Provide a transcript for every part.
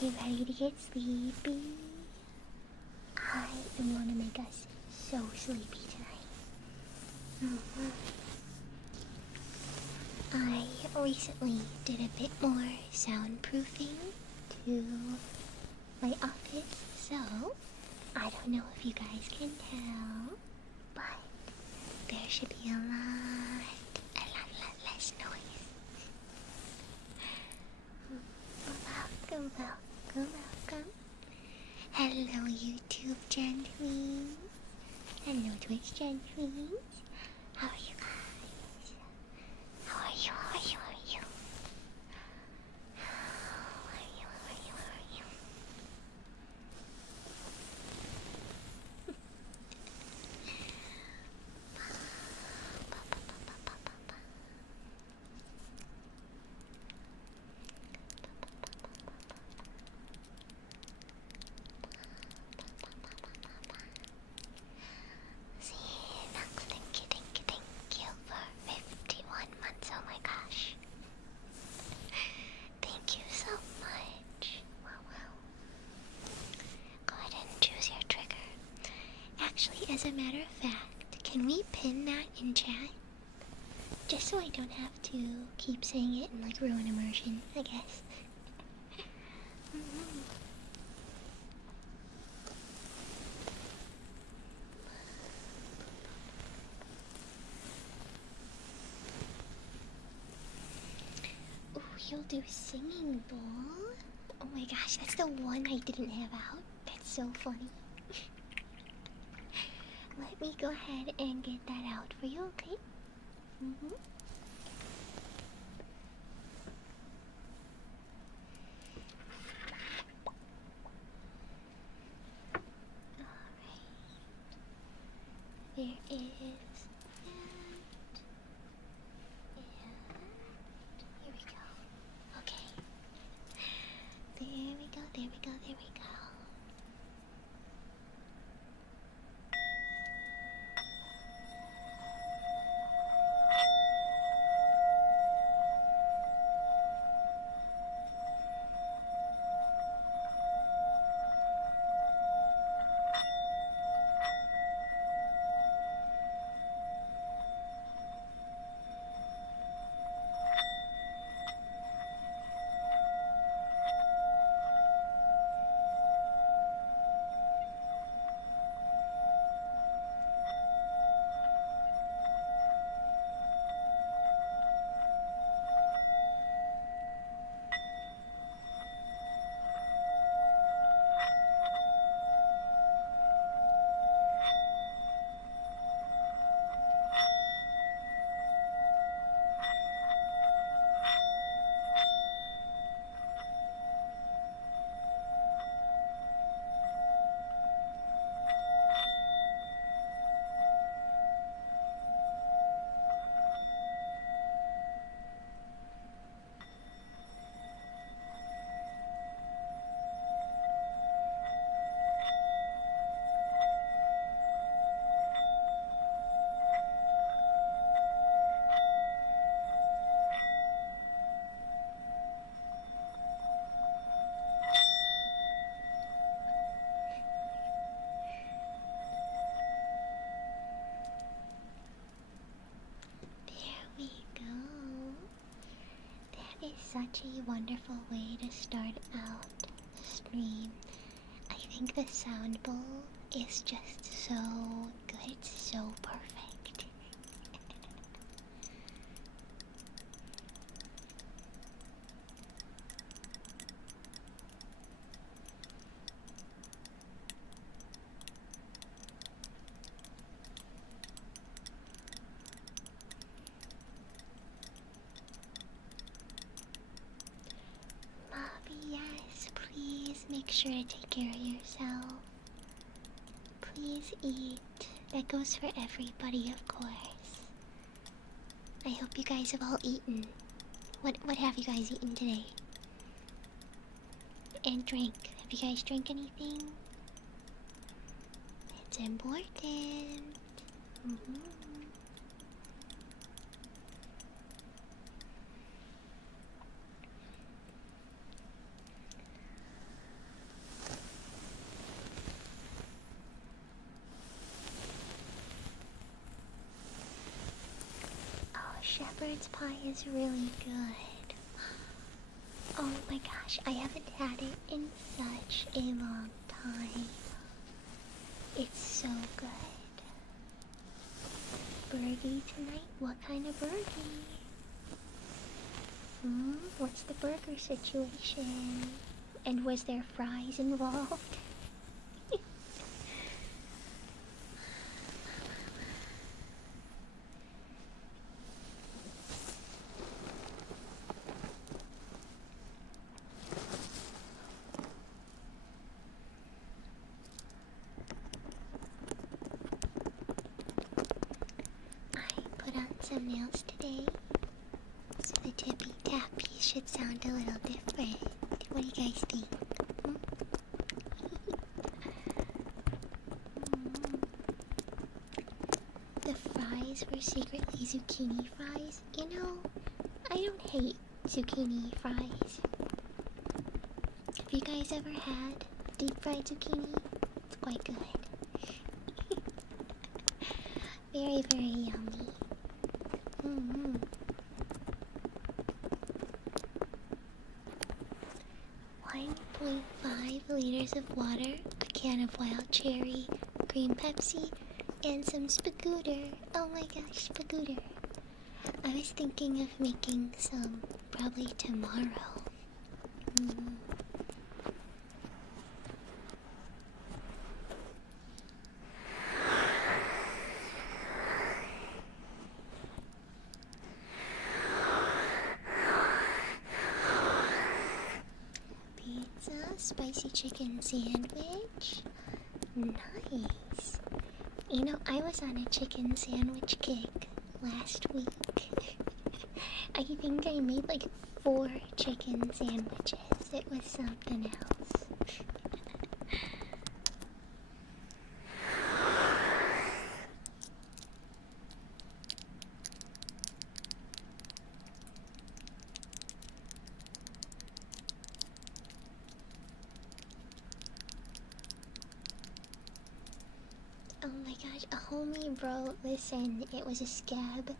You ready to get sleepy? I am gonna make us so sleepy tonight. I recently did a bit more soundproofing to my office, so I don't know if you guys can tell, but there should be a lot less noise. Welcome. Hello, YouTube gentlemen. Hello, Twitch gentlemen. How are you guys? How are you? Thank you for 51 months. Oh my gosh. Thank you so much. Wow. Go ahead and choose your trigger. Actually, as a matter of fact, can we pin that in chat? Just so I don't have to keep saying it and like ruin immersion, I guess. Oh, you'll do Singing Bowl? Oh my gosh, that's the one I didn't have out. That's so funny. Let me go ahead and get that out for you, okay? Alright. There is that. And here we go. Okay. There we go. That is such a wonderful way to start out the stream. I think the sound bowl is just so good. It's so perfect. Yes, please make sure to take care of yourself. Please eat. That goes for everybody, of course. I hope you guys have all eaten. What have you guys eaten today? And drink. Have you guys drank anything? It's important. shepherd's pie is really good. Oh my gosh, I haven't had it in such a long time. It's so good. Burgie tonight? What kind of burgie? What's the burger situation? And was there fries involved? I put on some nails today, so the tippy tappy should sound a little different. What do you guys think? The fries were secretly zucchini fries. You know, I don't hate zucchini fries. Have you guys ever had deep fried zucchini? It's quite good. Very, very yummy. 1.5 liters of water, a can of wild cherry, green Pepsi, and some spagooter. Oh my gosh, spagooter. I was thinking of making some probably tomorrow. Pizza, spicy chicken sandwich. Nice. You know, I was on a chicken sandwich kick last week. I think I made like 4 chicken sandwiches. It was something else. Oh my gosh, a homie wrote, listen, it was a scab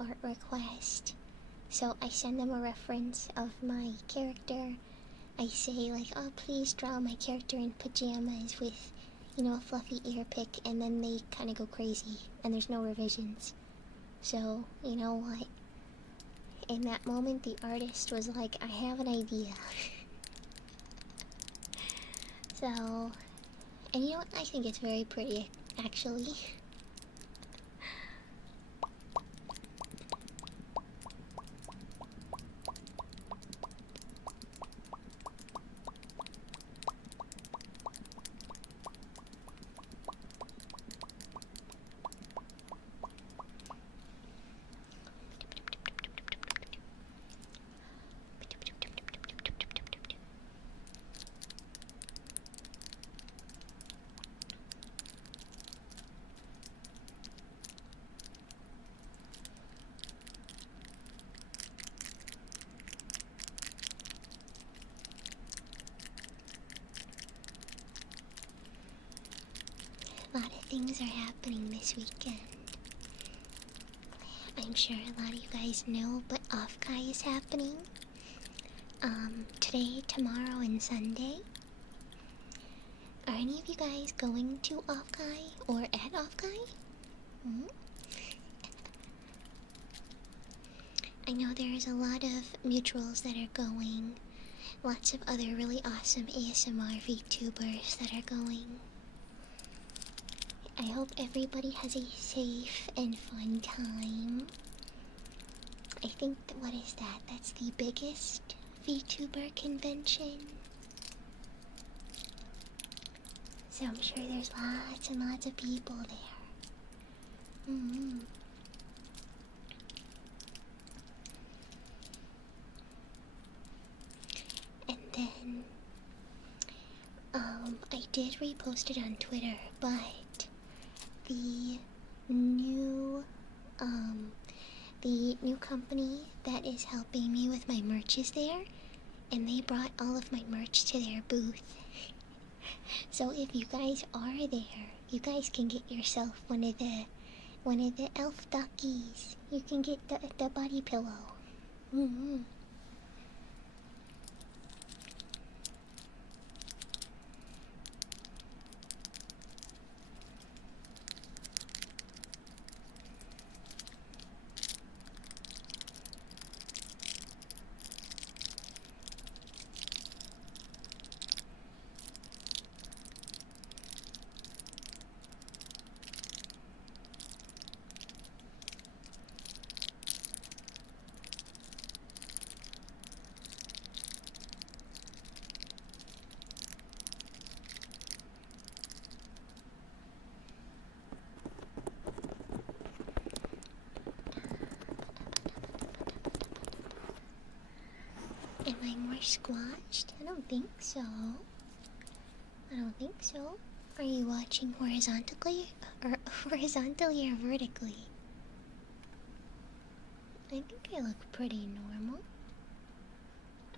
art request. So I send them a reference of my character. I say like, oh please draw my character in pajamas with, you know, a fluffy ear pick, and then they kind of go crazy and there's no revisions. So, you know what? In that moment the artist was like, I have an idea. So, and you know what? I think it's very pretty, actually. A lot of things are happening this weekend. I'm sure a lot of you guys know, but Off-Kai is happening. Today, tomorrow, and Sunday. Are any of you guys going to Off-Kai or at Off-Kai? I know there's a lot of mutuals that are going. Lots of other really awesome ASMR VTubers that are going. I hope everybody has a safe and fun time. I think what is that? That's the biggest VTuber convention. So I'm sure there's lots and lots of people there. And then I did repost it on Twitter, but the new company that is helping me with my merch is there, and they brought all of my merch to their booth. So if you guys are there, you guys can get yourself one of the one of the elf duckies. You can get the body pillow. Mm-hmm. Am I more squashed? I don't think so. I don't think so. Are you watching horizontally or vertically? I think I look pretty normal.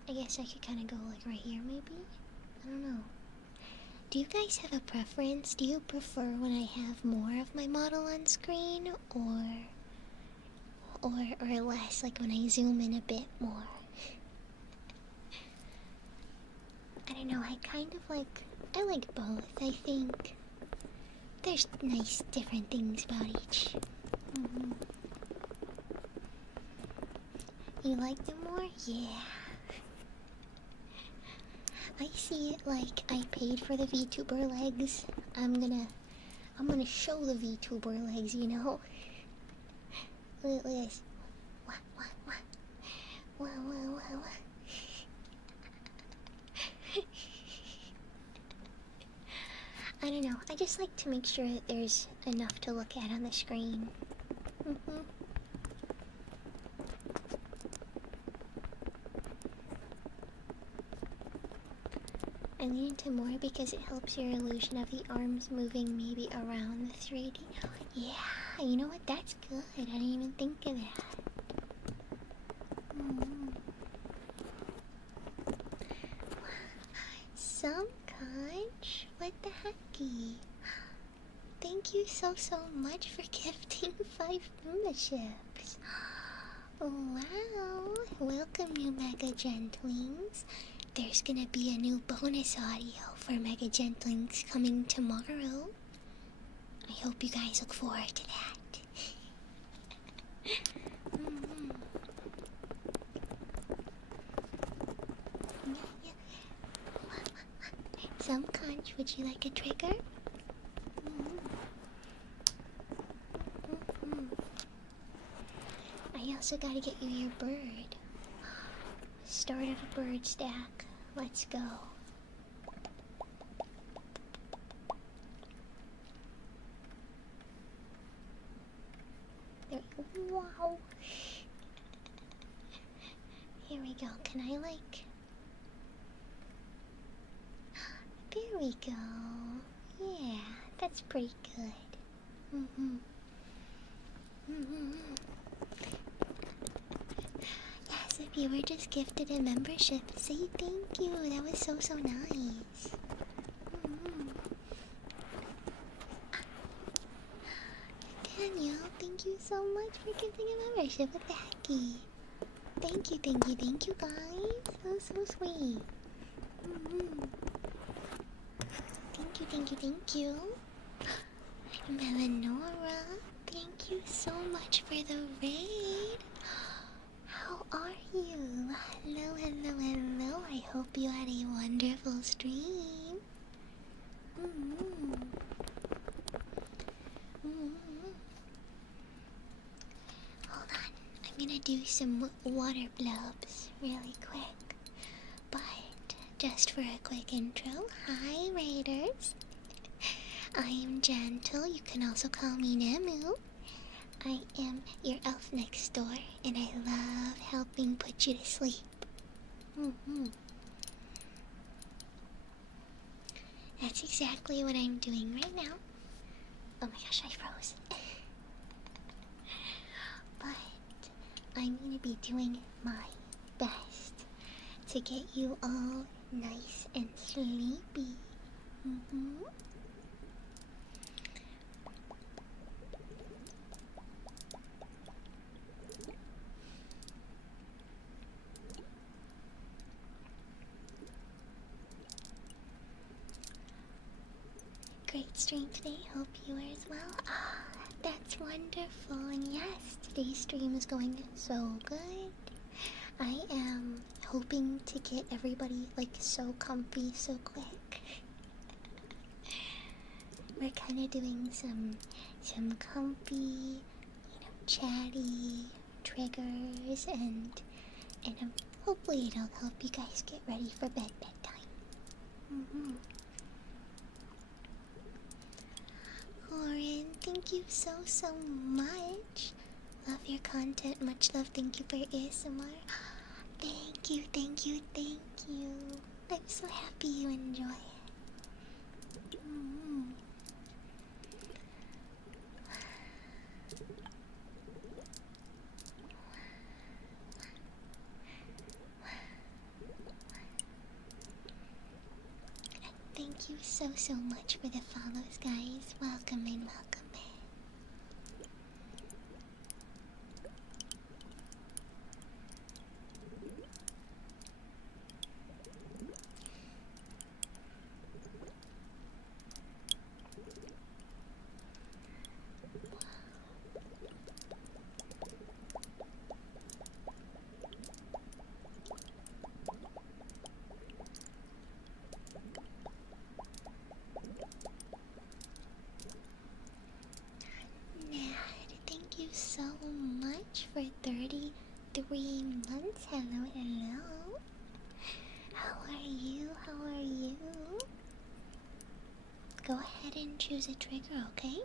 I guess I could kind of go like right here maybe? I don't know. Do you guys have a preference? Do you prefer when I have more of my model on screen or less, like when I zoom in a bit more? I don't know, I like both. I think there's nice different things about each. Mm-hmm. You like them more? Yeah. I see it like I paid for the VTuber legs. I'm gonna show the VTuber legs, you know? Look at this. What? What? I don't know, I just like to make sure that there's enough to look at on the screen. Mm-hmm. I lean into more because it helps your illusion of the arms moving maybe around the 3D. Yeah, you know what? That's good. I didn't even think of that. Some conch? What the hecky? Thank you so much for gifting 5 memberships. Wow. Welcome, you Mega Gentlings. There's gonna be a new bonus audio for Mega Gentlings coming tomorrow. I hope you guys look forward to that. Yeah. Some conch, would you like a trigger? I also gotta get you your bird. Start of a bird stack. Let's go. There, wow. Here we go. Can I like... There we go. Yeah, that's pretty good. Yes, if you were just gifted a membership, say thank you. That was so nice. Daniel, thank you so much for gifting a membership with the hecky. Thank you guys. So sweet. Thank you. Melanora, thank you so much for the raid. How are you? Hello. I hope you had a wonderful stream. Hold on, I'm gonna do some water blobs really quick. But just for a quick intro, hi Raiders. I am Gentle, you can also call me Nemu. I am your elf next door, and I love helping put you to sleep. That's exactly what I'm doing right now. Oh my gosh, I froze. But I'm gonna be doing my best to get you all nice and sleepy. stream today. Hope you are as well. Ah, that's wonderful. And yes, today's stream is going so good. I am hoping to get everybody like so comfy so quick. We're kind of doing some comfy, chatty triggers, and hopefully it'll help you guys get ready for bedtime. Lauren, thank you so much. Love your content. Much love. Thank you for ASMR. Thank you, thank you, thank you. I'm so happy you enjoy it. Thank you so much for the follows, guys. Welcome in, welcome in. Nat, thank you so much for 33 months. Hello, hello. How are you? How are you? Go ahead and choose a trigger, okay?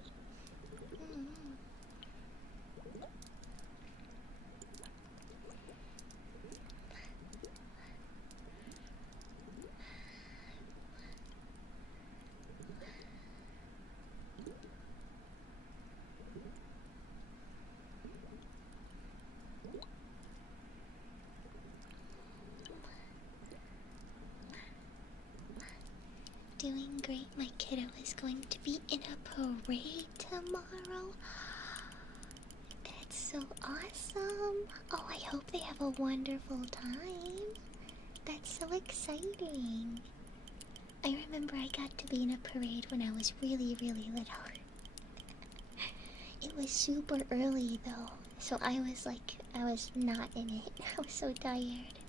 Doing great. My kiddo is going to be in a parade tomorrow. That's so awesome. Oh, I hope they have a wonderful time. That's so exciting. I remember I got to be in a parade when I was really little. It was super early though, so I was not in it. I was so tired.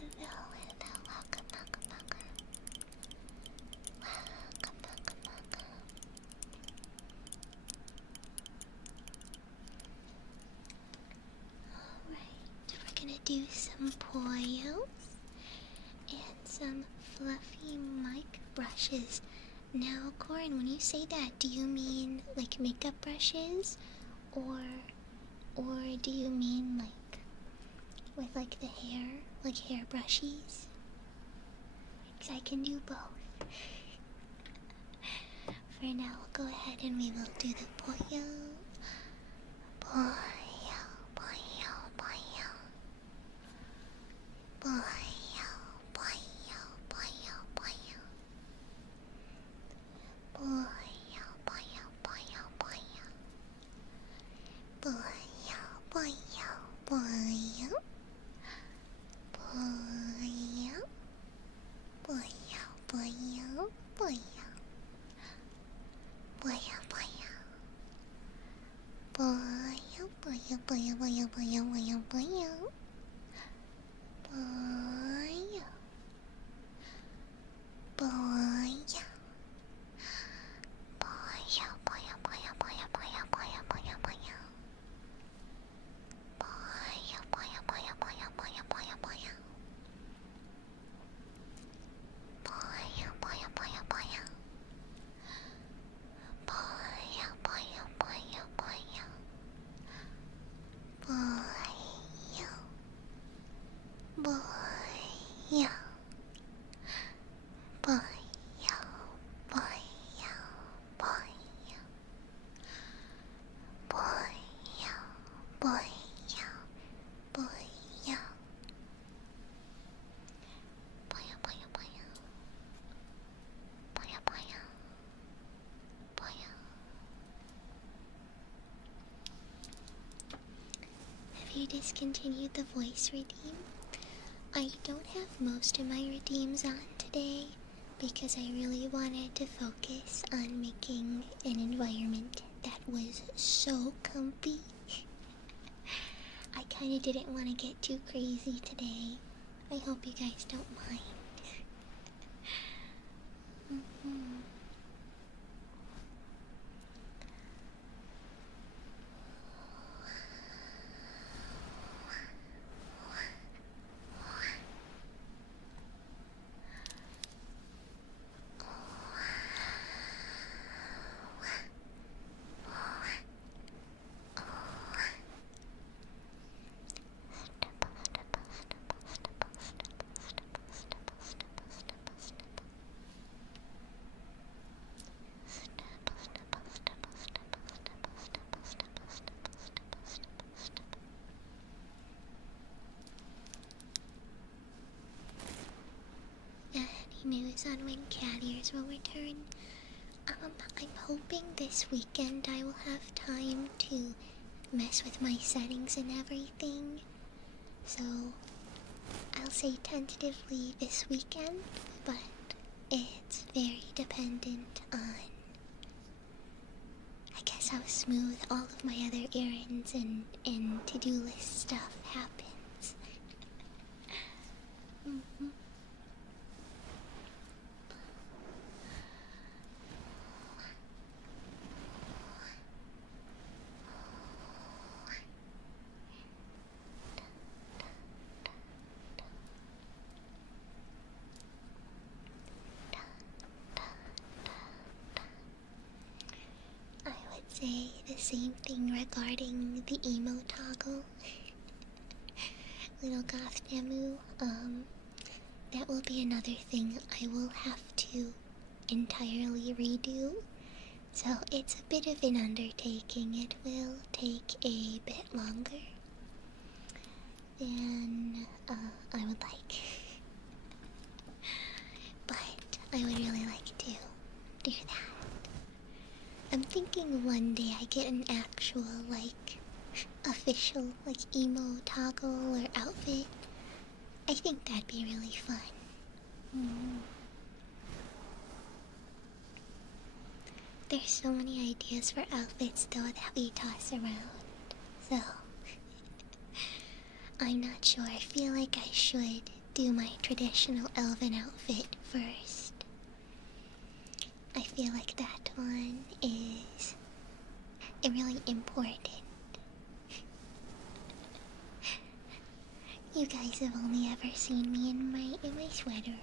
Hello, welcome. Alright, we're gonna do some poils and some fluffy mic brushes. Now, Corin, when you say that, do you mean like makeup brushes, or do you mean like with like the hair, like hair brushies? Because I can do both. For now, we'll go ahead and we will do the poyo. Have you discontinued the voice redeem? I don't have most of my redeems on today because I really wanted to focus on making an environment that was so comfy. I kind of didn't want to get too crazy today. I hope you guys don't mind. Any news on when cat ears will return? I'm hoping this weekend I will have time to mess with my settings and everything. So I'll say tentatively this weekend, but it's very dependent on, I guess, how smooth all of my other errands and to-do list stuff happens. Say the same thing regarding the emo toggle. Little goth demo. That will be another thing I will have to entirely redo. So it's a bit of an undertaking. It will take a bit longer than I would like. But I would really like to do that. I'm thinking one day I get an actual, official, emo toggle or outfit. I think that'd be really fun. There's so many ideas for outfits, though, that we toss around. So, I'm not sure. I feel like I should do my traditional elven outfit first. I feel like that one is really important. You guys have only ever seen me in my sweater.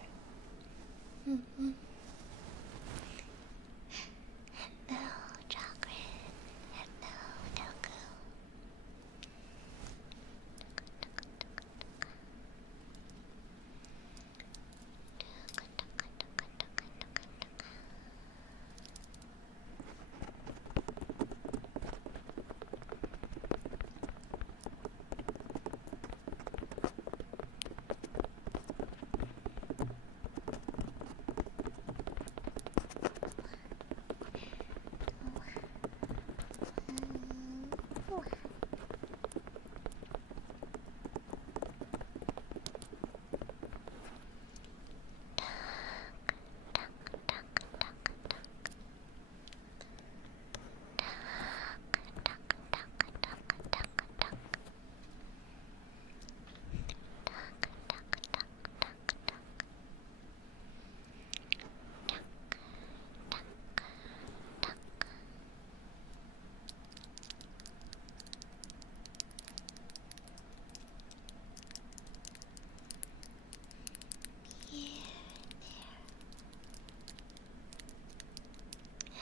Hello, chocolate. Hello, Toku.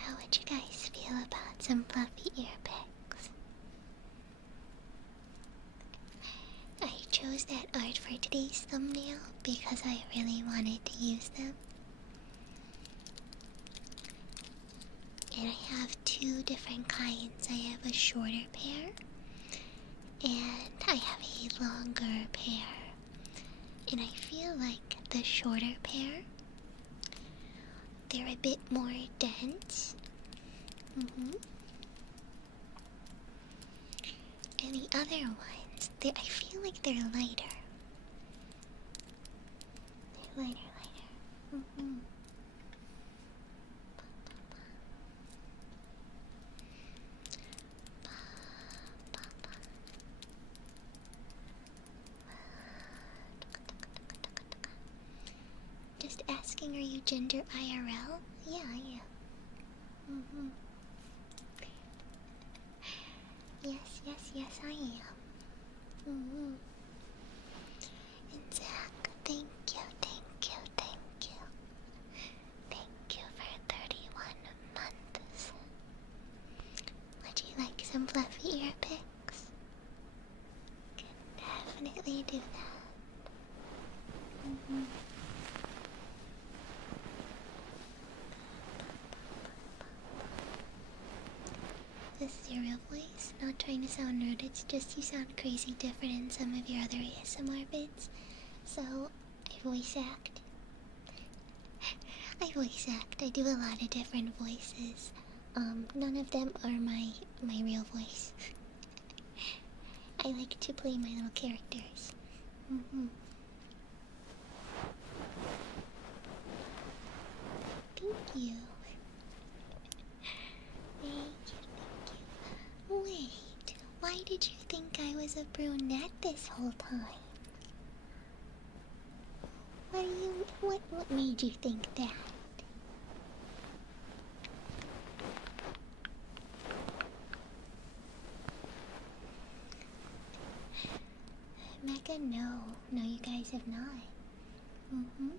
How would you guys feel about some fluffy ear picks? I chose that art for today's thumbnail because I really wanted to use them. And I have two different kinds. I have a shorter pair and I have a longer pair. And I feel like the shorter pair, they're a bit more dense. And the other ones, I feel like they're lighter. Lighter. Mm-hmm. Just asking, are you gender IRL? Yeah, I am. Mm-hmm. Yes, I am. Mm-hmm. And Zach, thank you. Thank you for 31 months. Would you like some fluffy ear pics? Can definitely do that. Mm-hmm. This is your real voice. Not trying to sound rude, it's just you sound crazy different in some of your other ASMR bits. So, I voice act. I do a lot of different voices. None of them are my real voice. I like to play my little characters. Mm-hmm. Thank you. Wait, why did you think I was a brunette this whole time? What made you think that? Mecca, no, you guys have not. Mm-hmm.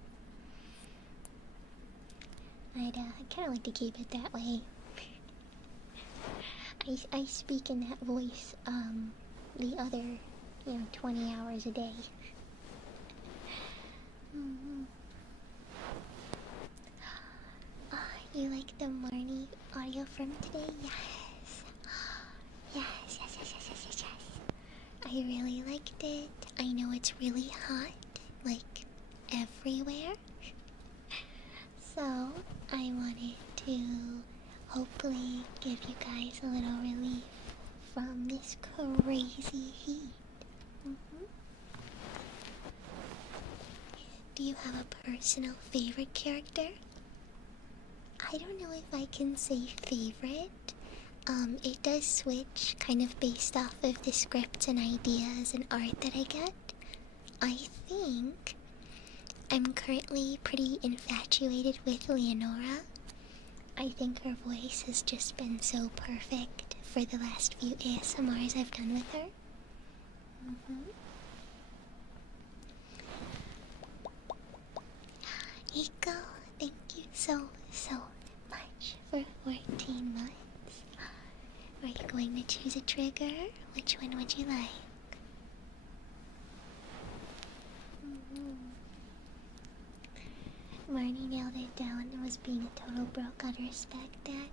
I'd kind of like to keep it that way. I speak in that voice, the other, 20 hours a day. Mm-hmm. You like the Marnie audio from today? Yes. Yes. I really liked it. I know it's really hot, like, everywhere. So, I wanted to hopefully give you guys a little relief from this crazy heat. Mm-hmm. Do you have a personal favorite character? I don't know if I can say favorite. It does switch kind of based off of the scripts and ideas and art that I get. I think I'm currently pretty infatuated with Leonora. I think her voice has just been so perfect for the last few ASMRs I've done with her. Mm-hmm. Eiko, thank you so much for 14 months. Are you going to choose a trigger? Which one would you like? Marnie nailed it down and was being a total broke. Gotta respect that.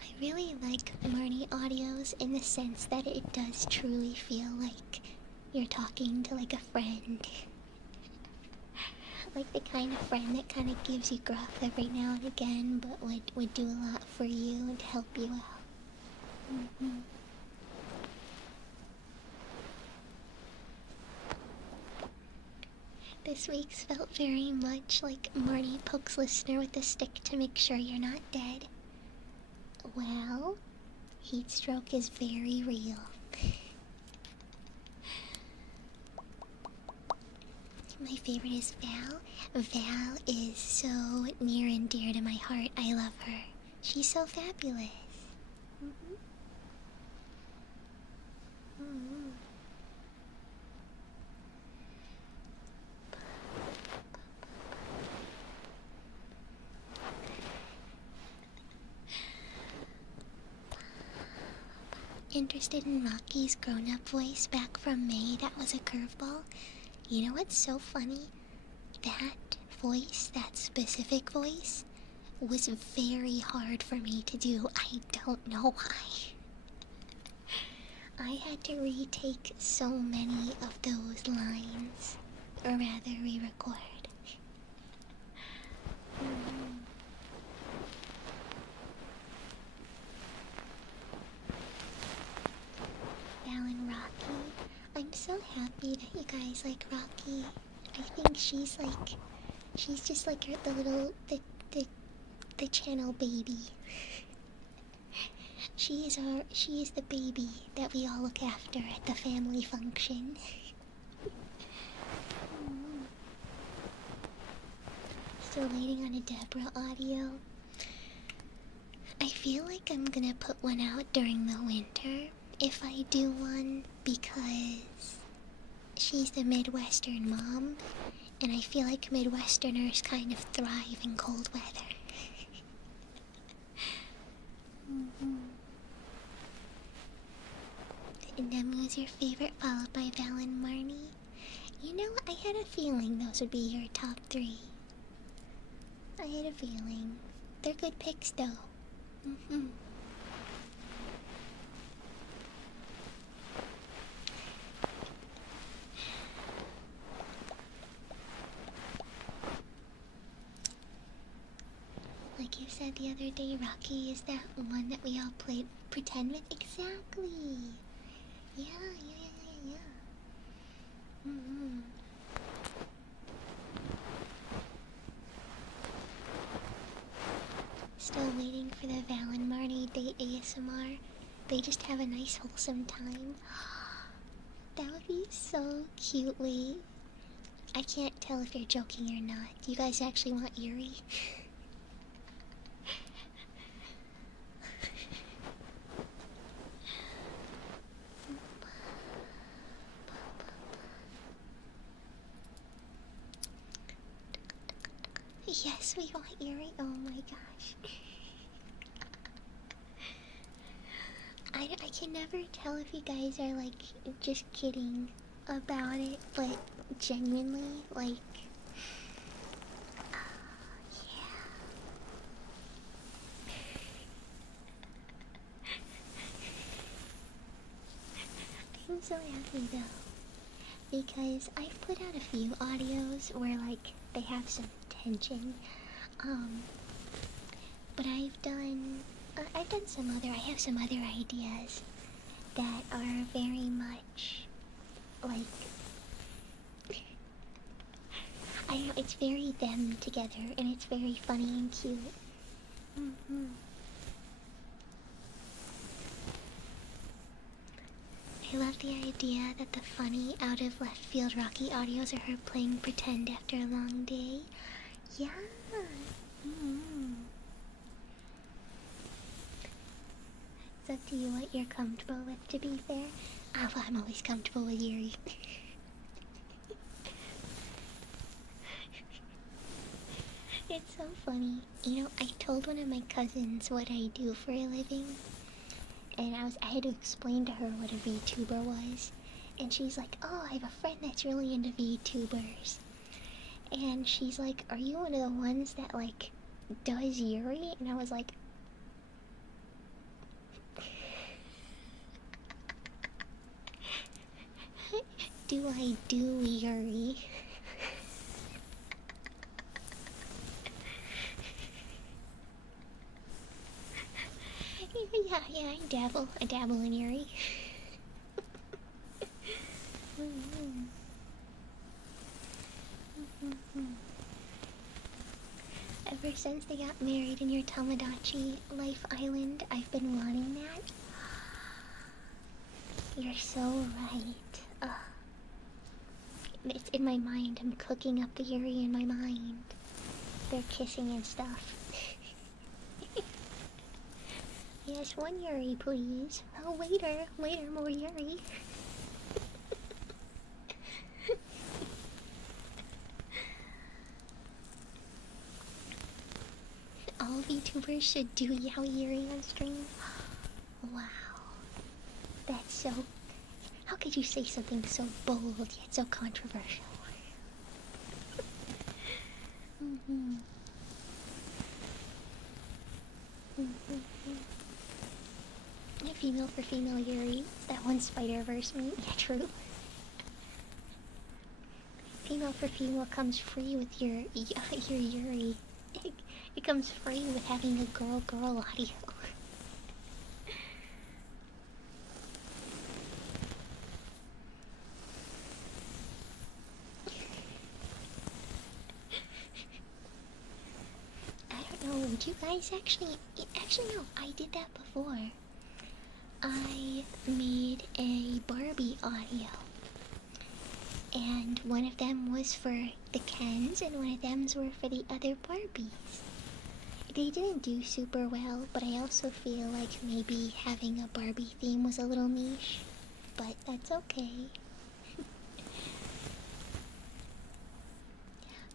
I really like Marnie audios in the sense that it does truly feel like you're talking to like a friend. Like the kind of friend that kind of gives you gruff every now and again, but would do a lot for you and help you out. Mm-hmm. This week's felt very much like Marty pokes listener with a stick to make sure you're not dead. Well, heat stroke is very real. My favorite is Val. Val is so near and dear to my heart. I love her. She's so fabulous. Mm-hmm. Mm-hmm. Interested in Rocky's grown-up voice back from May? That was a curveball. You know what's so funny? That voice, that specific voice, was very hard for me to do. I don't know why. I had to retake so many of those lines, or rather re-record. Val and Rocky. I'm so happy that you guys like Rocky. I think she's like She's just like the channel baby. She is the baby that we all look after at the family function. Still waiting on a Deborah audio. I feel like I'm gonna put one out during the winter if I do one, because she's the Midwestern mom, and I feel like Midwesterners kind of thrive in cold weather. And Nemu's your favorite, followed by Val and Marnie. You know, I had a feeling those would be your top 3. I had a feeling. They're good picks, though. Like you said the other day, Rocky is that one that we all played pretend with. Exactly. Yeah. Still waiting for the Val and Marnie date ASMR. They just have a nice wholesome time. That would be so cute. Wait, I can't tell if you're joking or not. Do you guys actually want Yuri? Yes, we want Yuri. Oh my gosh. I can never tell if you guys are like just kidding about it, but genuinely, like, yeah. I'm so happy though, because I've put out a few audios where like they have some tension, but I have some other ideas that are very much like, I don't know, it's very them together, and it's very funny and cute. I love the idea that the funny, out of left field Rocky audios are her playing pretend after a long day. Yeah. It's up to you what you're comfortable with, to be fair. Well, I'm always comfortable with Yuri. It's so funny. You know, I told one of my cousins what I do for a living, and I had to explain to her what a VTuber was. And she's like, oh, I have a friend that's really into VTubers. And she's like, are you one of the ones that, like, does Yuri? And I was like, do I do Yuri? Yeah, I dabble in Yuri. Ever since they got married in your Tamagotchi Life Island, I've been wanting that. You're so right. It's in my mind. I'm cooking up the Yuri in my mind. They're kissing and stuff. Yes, one Yuri, please. Oh, waiter, more Yuri. All VTubers should do yaoi Yuri on stream. Wow. That's so... How could you say something so bold yet so controversial? Female for female Yuri. That one Spider-Verse meme. Yeah, true. Female for female comes free with your Yuri. It comes free with having a girl audio. you guys actually no, I did that before. I made a Barbie audio, and one of them was for the Kens and one of them were for the other Barbies. They didn't do super well, but I also feel like maybe having a Barbie theme was a little niche, but that's okay.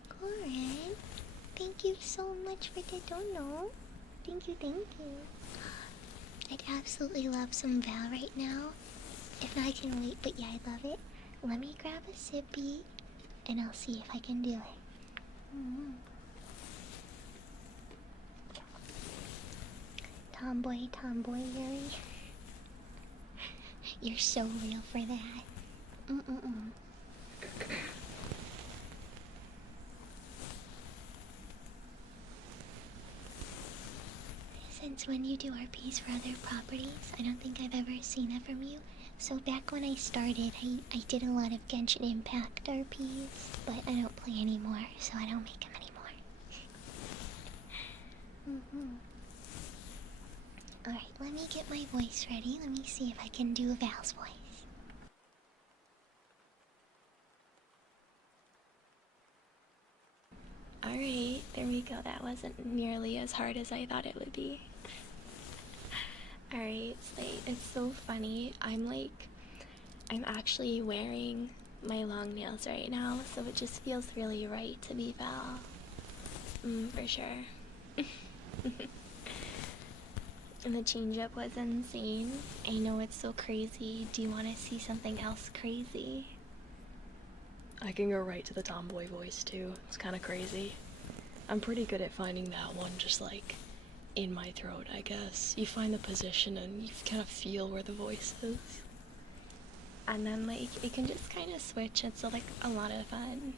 Corin, thank you so much for the dono. Thank you, thank you. I'd absolutely love some Val right now. If not, I can wait, but yeah, I love it. Let me grab a sippy, and I'll see if I can do it. Tomboy, tomboy, Yuri. You're so real for that. Since when you do RPs for other properties, I don't think I've ever seen that from you. So back when I started, I did a lot of Genshin Impact RPs, but I don't play anymore, so I don't make them anymore. Alright, let me get my voice ready. Let me see if I can do Val's voice. Alright, there we go. That wasn't nearly as hard as I thought it would be. Alright, Slate, it's so funny. I'm actually wearing my long nails right now, so it just feels really right to be Val. For sure. And the change up was insane. I know it's so crazy. Do you want to see something else crazy? I can go right to the tomboy voice too. It's kind of crazy. I'm pretty good at finding that one just like in my throat, I guess. You find the position and you kind of feel where the voice is. And then like it can just kind of switch. It's like a lot of fun.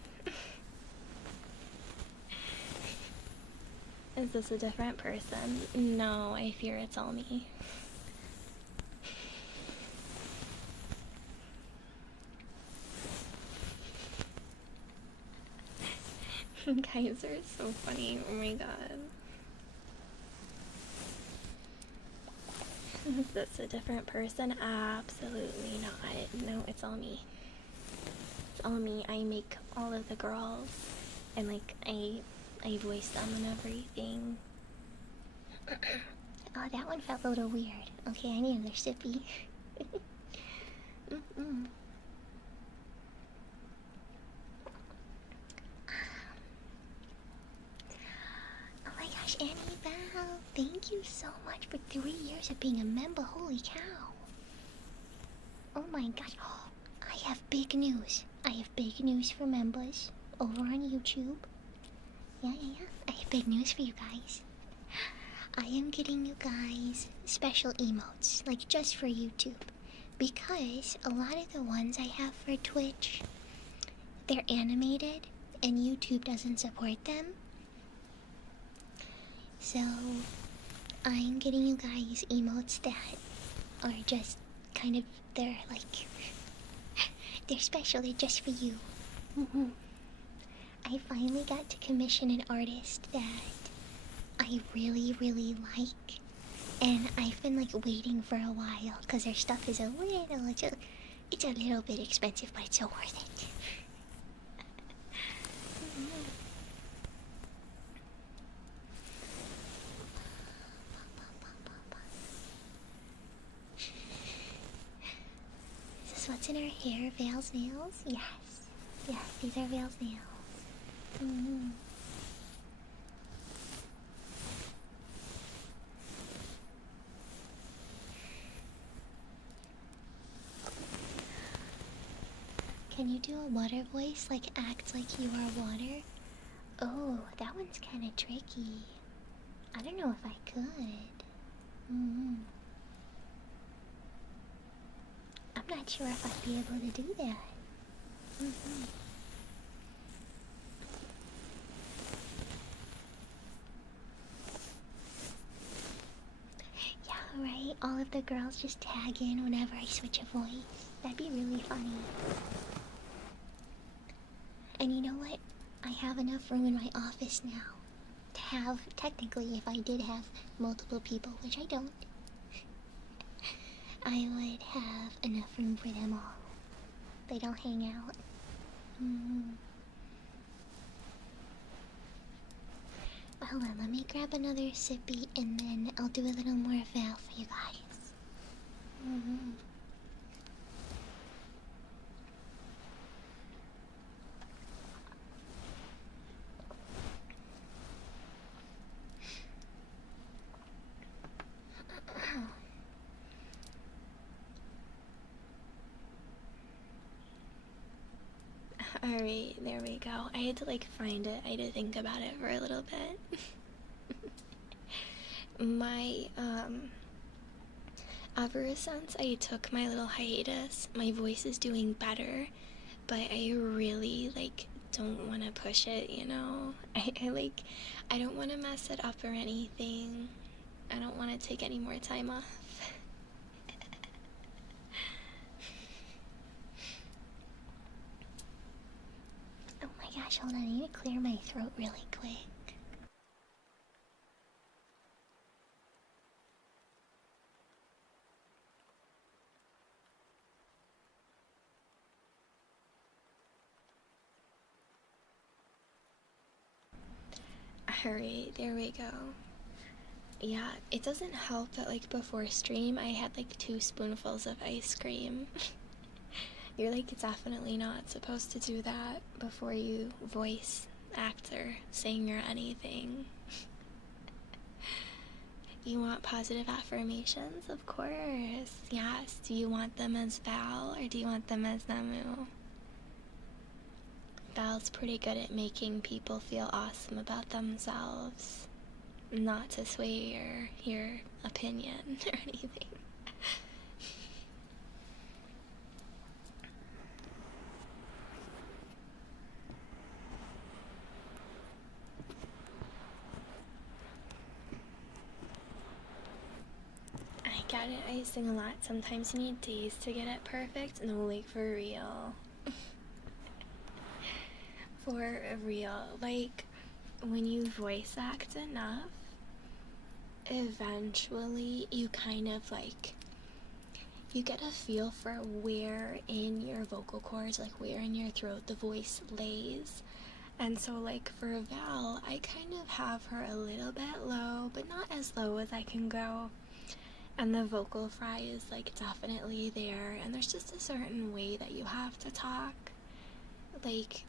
Is this a different person? No, I fear it's all me. You guys are so funny. Oh my god. Is this a different person? Absolutely not. No, it's all me. It's all me. I make all of the girls, and like I voice them and everything. Oh, that one felt a little weird. Okay, I need another sippy. Oh my gosh, Annie Val, thank you so much for 3 years of being a member. Holy cow. Oh my gosh. Oh, I have big news. I have big news for members over on YouTube. Yeah. I have big news for you guys. I am getting you guys special emotes, like just for YouTube. Because a lot of the ones I have for Twitch, they're animated and YouTube doesn't support them. So I'm getting you guys emotes that are just kind of, they're like, they're special, they're just for you. I finally got to commission an artist that I really like, and I've been like waiting for a while because their stuff is it's a little bit expensive, but it's so worth it. Is this what's in her hair? Val's nails? Yes, these are Val's nails. Can you do a water voice, like act like you are water? Oh, that one's kind of tricky. I don't know if I could. I'm not sure if I'd be able to do that. Yeah, right. All of the girls just tag in whenever I switch a voice. That'd be really funny. And you know what? I have enough room in my office now. have, technically, if I did have multiple people, which I don't, I would have enough room for them all. They don't hang out. Hold on, let me grab another sippy and then I'll do a little more Val for you guys. Alright, there we go. I had to like find it. I had to think about it for a little bit. My, ever since I took my little hiatus, my voice is doing better, but I really, like, don't want to push it, you know? I don't want to mess it up or anything. I don't want to take any more time off. Oh my gosh, hold on, I need to clear my throat really quick. Alright, there we go. Yeah, it doesn't help that like before stream I had like 2 spoonfuls of ice cream. You're like definitely not supposed to do that before you voice act or sing or anything. You want positive affirmations? Of course. Yes. Do you want them as Val or do you want them as Namu? Val's pretty good at making people feel awesome about themselves. Not to sway your opinion or anything. I get it, I sing a lot. Sometimes you need days to get it perfect. No, like for real. For real. Like, when you voice act enough, eventually you kind of like, you get a feel for where in your vocal cords, like where in your throat the voice lays. And so like for Val, I kind of have her a little bit low, but not as low as I can go. And the vocal fry is like definitely there, and there's just a certain way that you have to talk. Like,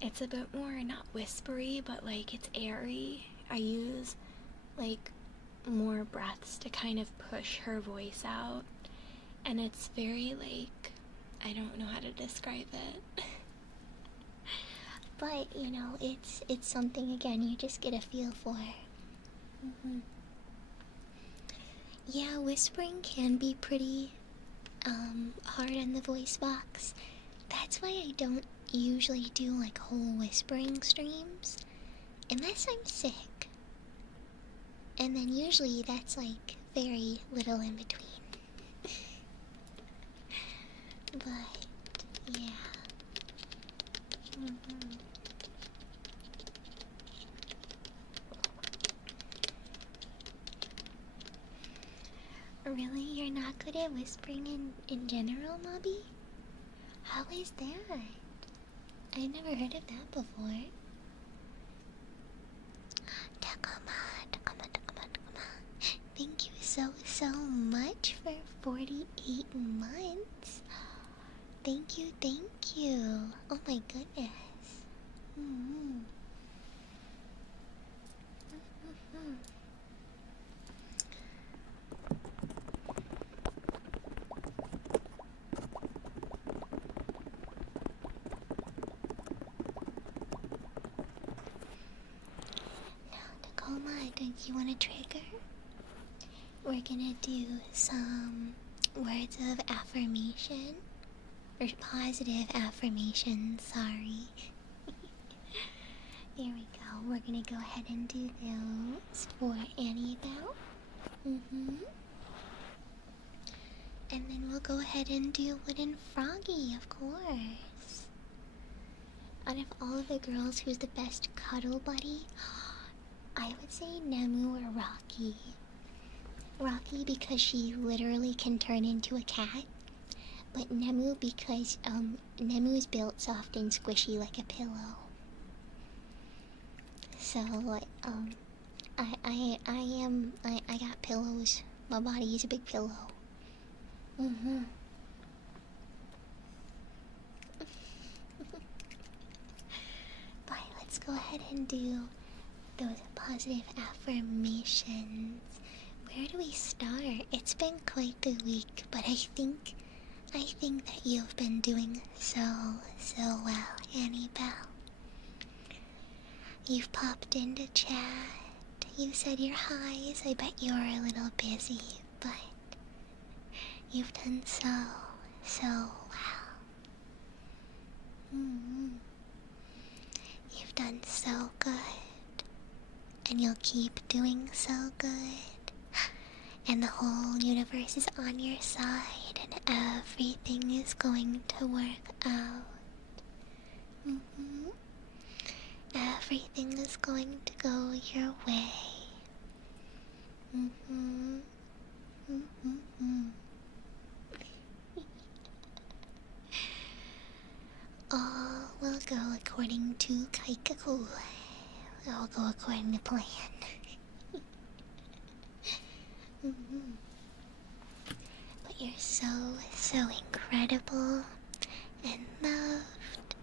it's a bit more, not whispery, but like it's airy. I use like more breaths to kind of push her voice out, and it's very like, I don't know how to describe it. But, you know, it's something, again, you just get a feel for. Yeah, whispering can be pretty hard on the voice box. That's why I don't usually do like whole whispering streams unless I'm sick, and then usually that's like very little in between. But yeah. Really? You're not good at whispering in general, Mobby? How is that? I never heard of that before. Thank you so much for 48 months. Thank you. Oh my goodness. Tacoma, do you want a trigger? We're gonna do some words of affirmation. Or positive affirmation, sorry. There we go. We're gonna go ahead and do those for Annabelle. And then we'll go ahead and do Wooden Froggy, of course. Out of all of the girls, who's the best cuddle buddy? I would say Nemu or Rocky. Rocky because she literally can turn into a cat, but Nemu because Nemu is built soft and squishy like a pillow. So I got pillows. My body is a big pillow. But let's go ahead and do those positive affirmations. Where do we start? It's been quite the week, but I think that you've been doing so well, Annabelle. You've popped into chat. You said your highs. I bet you were a little busy, but you've done so well. You've done so good, and you'll keep doing so good. And the whole universe is on your side, and everything is going to work out. Everything is going to go your way. All will go according to Kaikaku. All go according to plan. But you're so incredible and loved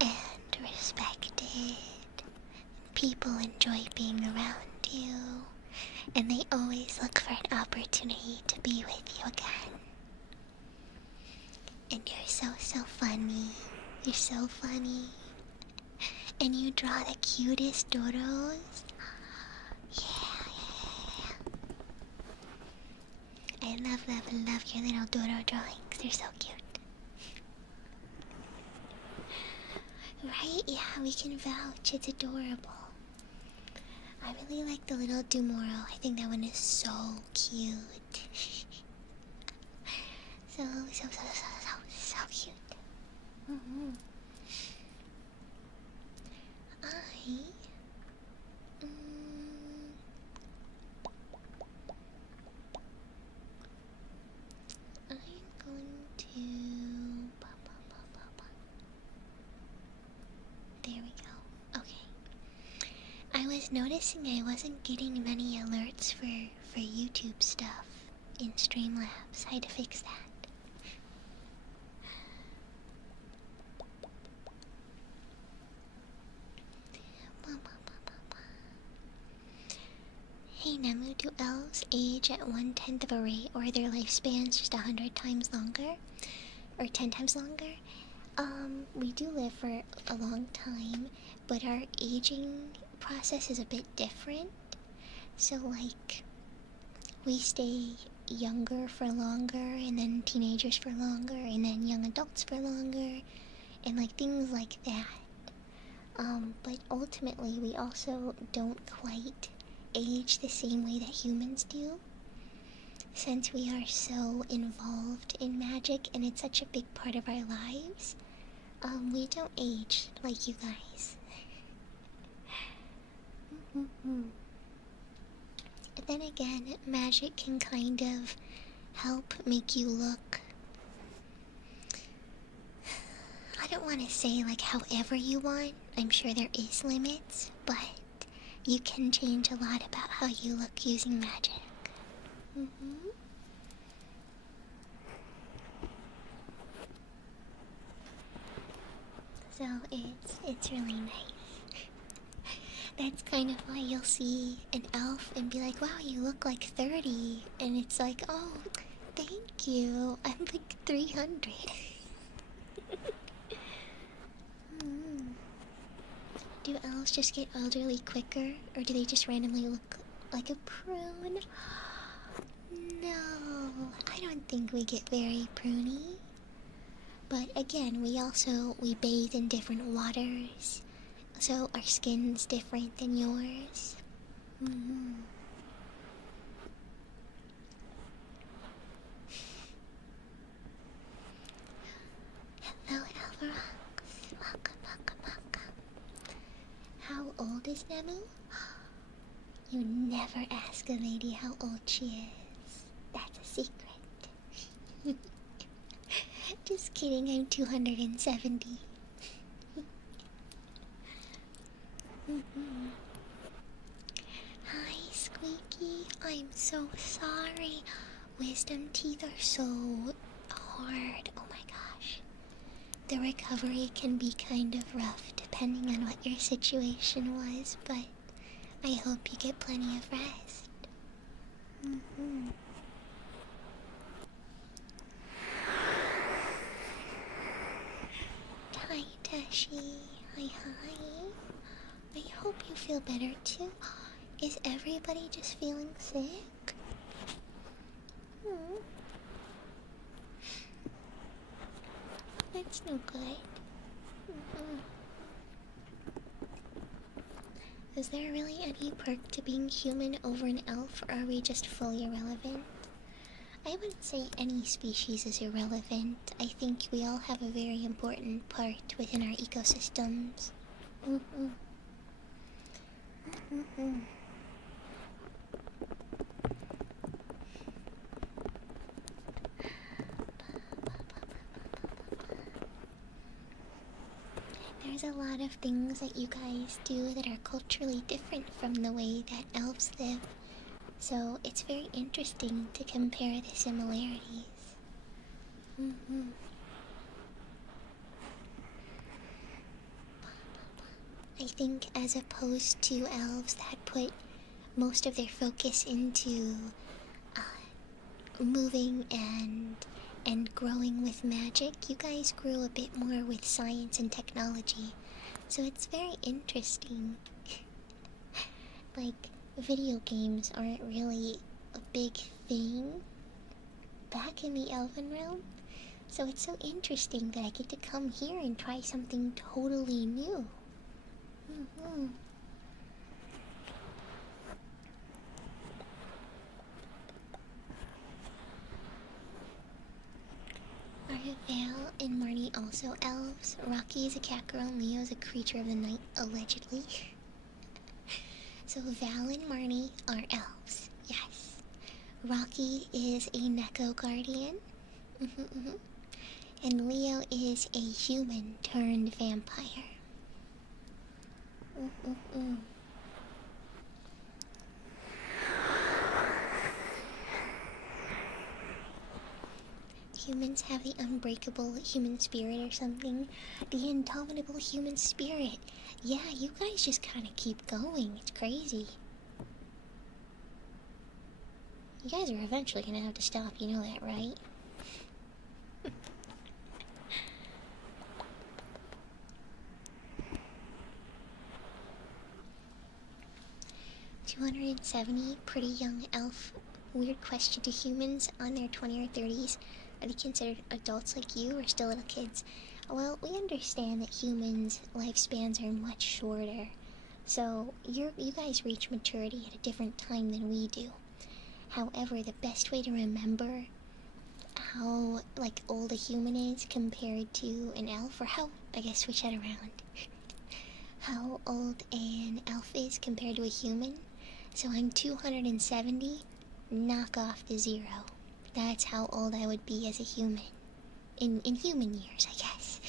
and respected. People enjoy being around you, and they always look for an opportunity to be with you again. And you're so funny. You're so funny. And you draw the cutest doodles. Yeah. I love your little doodle drawings. They're so cute. Right? Yeah, we can vouch. It's adorable. I really like the little Dumoro. I think that one is so cute. so cute. I'm going to... There we go. Okay. I was noticing I wasn't getting many alerts for YouTube stuff in Streamlabs. I had to fix that. Hey Nemu, do elves age at 1/10 of a rate, or are their lifespans just 100 times longer? Or 10 times longer? We do live for a long time, but our aging process is a bit different. So like, we stay younger for longer, and then teenagers for longer, and then young adults for longer, and like things like that. But ultimately we also don't quite age the same way that humans do, since we are so involved in magic and it's such a big part of our lives. We don't age like you guys. But then again, magic can kind of help make you look, I don't want to say like however you want. I'm sure there is limits, but you can change a lot about how you look using magic. So it's really nice. That's kind of why you'll see an elf and be like, wow, you look like 30. And it's like, oh, thank you. I'm like 300. Do elves just get elderly quicker, or do they just randomly look like a prune? No, I don't think we get very pruny. But again, we bathe in different waters, so our skin's different than yours. Hello, Alvarox. Welcome. How old is Nemu? You never ask a lady how old she is. That's a secret. Just kidding, I'm 270. Hi, Squeaky. I'm so sorry. Wisdom teeth are so hard. Oh my gosh. The recovery can be kind of rough depending on what your situation was, but I hope you get plenty of rest. Hi, Tashi. Hi, hi. I hope you feel better too. Is everybody just feeling sick? That's no good. Is there really any perk to being human over an elf, or are we just fully irrelevant? I wouldn't say any species is irrelevant. I think we all have a very important part within our ecosystems. There's a lot of things that you guys do that are culturally different from the way that elves live. So it's very interesting to compare the similarities. I think as opposed to elves that put most of their focus into moving and growing with magic, you guys grew a bit more with science and technology. So it's very interesting. Like, video games aren't really a big thing back in the Elven realm. So it's so interesting that I get to come here and try something totally new. Are Vale and Marnie also elves? Rocky is a cat girl, Leo is a creature of the night, allegedly. So Val and Marnie are elves, yes. Rocky is a Neko guardian. And Leo is a human turned vampire. Humans have the unbreakable human spirit or something. The indomitable human spirit. Yeah, you guys just kind of keep going. It's crazy. You guys are eventually gonna have to stop, you know that, right? 270, pretty young elf. Weird question to humans on their 20 or 30s. Are they considered adults like you or still little kids? Well, we understand that humans' lifespans are much shorter. So, you guys reach maturity at a different time than we do. However, the best way to remember how, like, old a human is compared to an elf, or how, I guess switch that around. How old an elf is compared to a human. So I'm 270, knock off the 0. That's how old I would be as a human. In human years, I guess.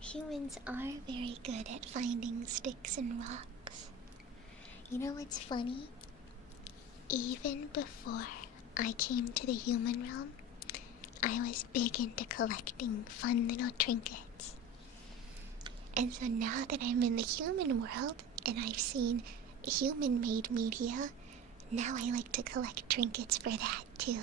Humans are very good at finding sticks and rocks. You know what's funny? Even before I came to the human realm, I was big into collecting fun little trinkets. And so now that I'm in the human world and I've seen human-made media, now I like to collect trinkets for that too.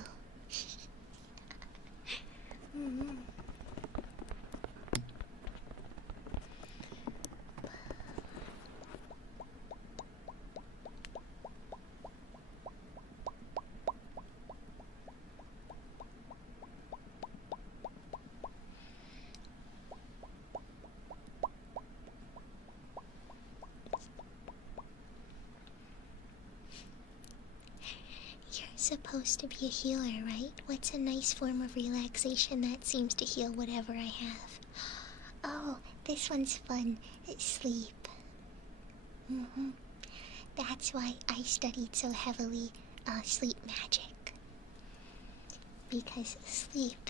supposed to be a healer, right? What's a nice form of relaxation that seems to heal whatever I have? Oh, this one's fun. It's sleep. That's why I studied so heavily sleep magic. Because sleep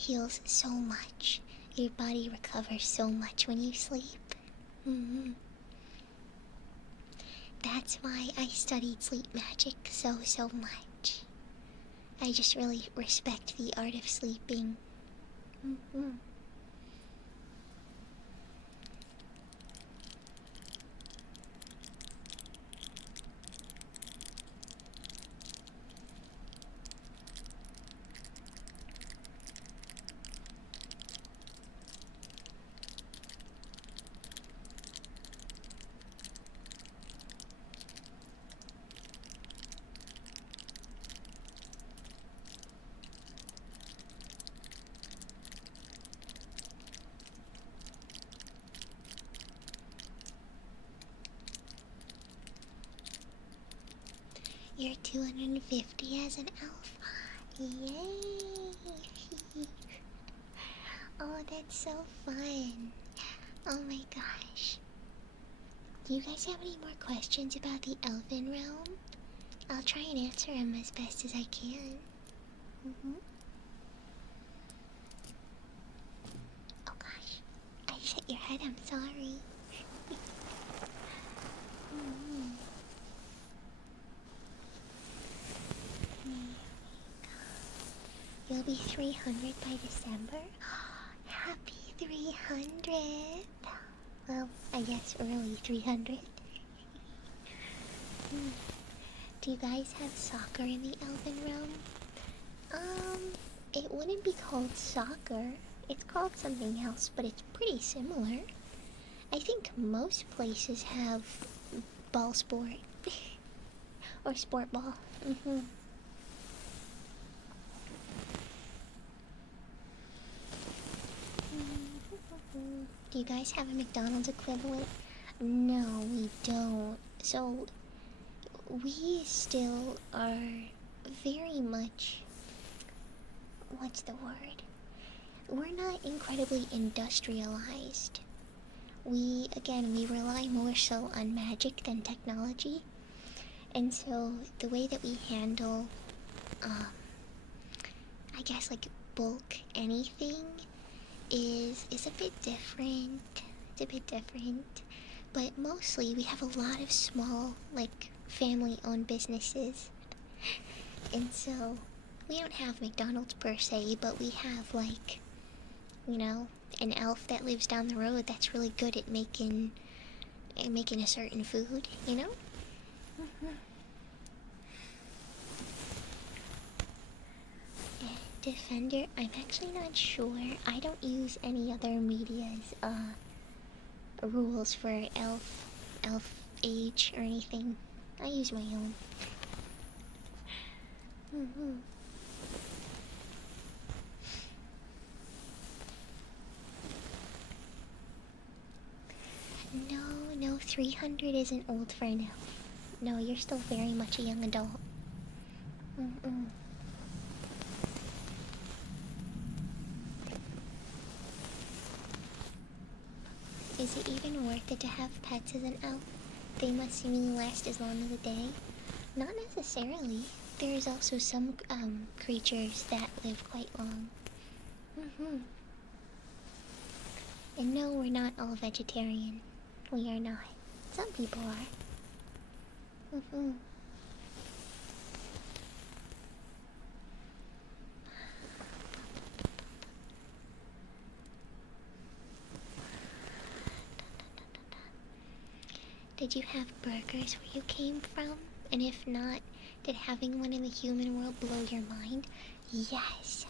heals so much. Your body recovers so much when you sleep. That's why I studied sleep magic so much. I just really respect the art of sleeping. You're 250 as an elf. Yay! Oh, that's so fun. Oh my gosh. Do you guys have any more questions about the Elven Realm? I'll try and answer them as best as I can. Oh gosh. I just hit your head, I'm sorry. You'll be 300 by December? Happy 300! Well, I guess early 300. Do you guys have soccer in the Elven Realm? It wouldn't be called soccer. It's called something else, but it's pretty similar. I think most places have ball sport. Or sport ball. Do you guys have a McDonald's equivalent? No, we don't. So, we still are very much... What's the word? We're not incredibly industrialized. We rely more so on magic than technology. And so, the way that we handle, I guess, like, bulk anything is a bit different. It's a bit different. But mostly we have a lot of small, like, family-owned businesses. And so we don't have McDonald's per se, but we have, like, you know, an elf that lives down the road that's really good at making a certain food, you know? Defender, I'm actually not sure. I don't use any other media's rules for elf age or anything. I use my own. No, 300 isn't old for an elf. No, you're still very much a young adult. Is it even worth it to have pets as an elf? They must seemingly last as long as a day. Not necessarily. There's also some creatures that live quite long. And no, we're not all vegetarian. We are not. Some people are. Did you have burgers where you came from? And if not, did having one in the human world blow your mind? Yes.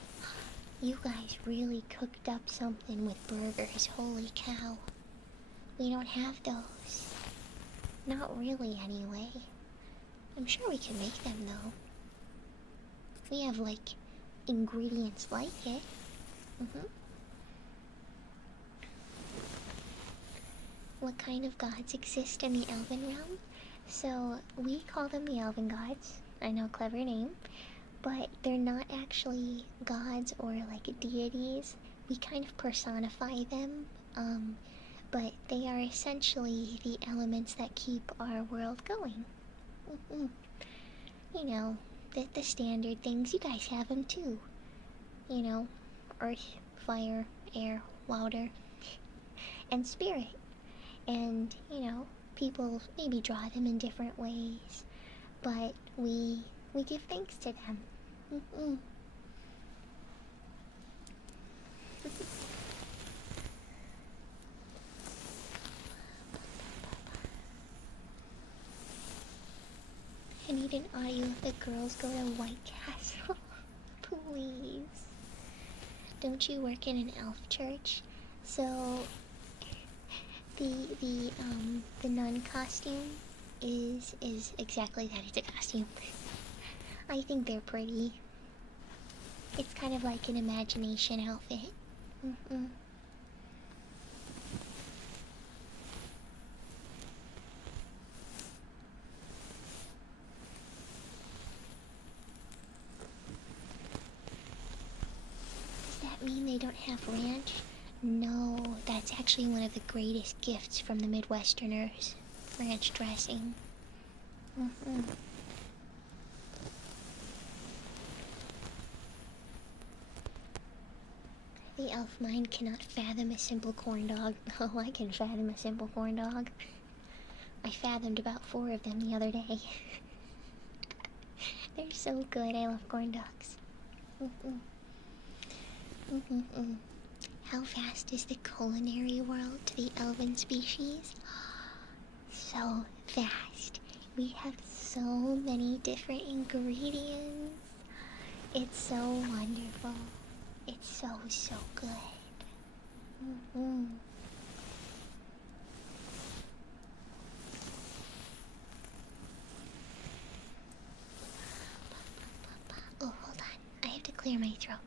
You guys really cooked up something with burgers. Holy cow. We don't have those. Not really, anyway. I'm sure we can make them, though. We have, like, ingredients like it. What kind of gods exist in the Elven Realm? So, we call them the Elven Gods. I know, clever name. But they're not actually gods or like deities. We kind of personify them, but they are essentially the elements that keep our world going. You know, the standard things. You guys have them too. You know, earth, fire, air, water, and spirit. And, you know, people maybe draw them in different ways, but we give thanks to them. I need an audio if the girls go to White Castle. Please. Don't you work in an elf church? So the nun costume is exactly that. It's a costume. I think they're pretty. It's kind of like an imagination outfit. Does that mean they don't have ranch? No, that's actually one of the greatest gifts from the Midwesterners. Ranch dressing. The elf mind cannot fathom a simple corn dog. Oh, I can fathom a simple corn dog. I fathomed about 4 of them the other day. They're so good. I love corn dogs. How vast is the culinary world to the elven species? So vast. We have so many different ingredients. It's so wonderful. It's so, so good. Oh, hold on. I have to clear my throat.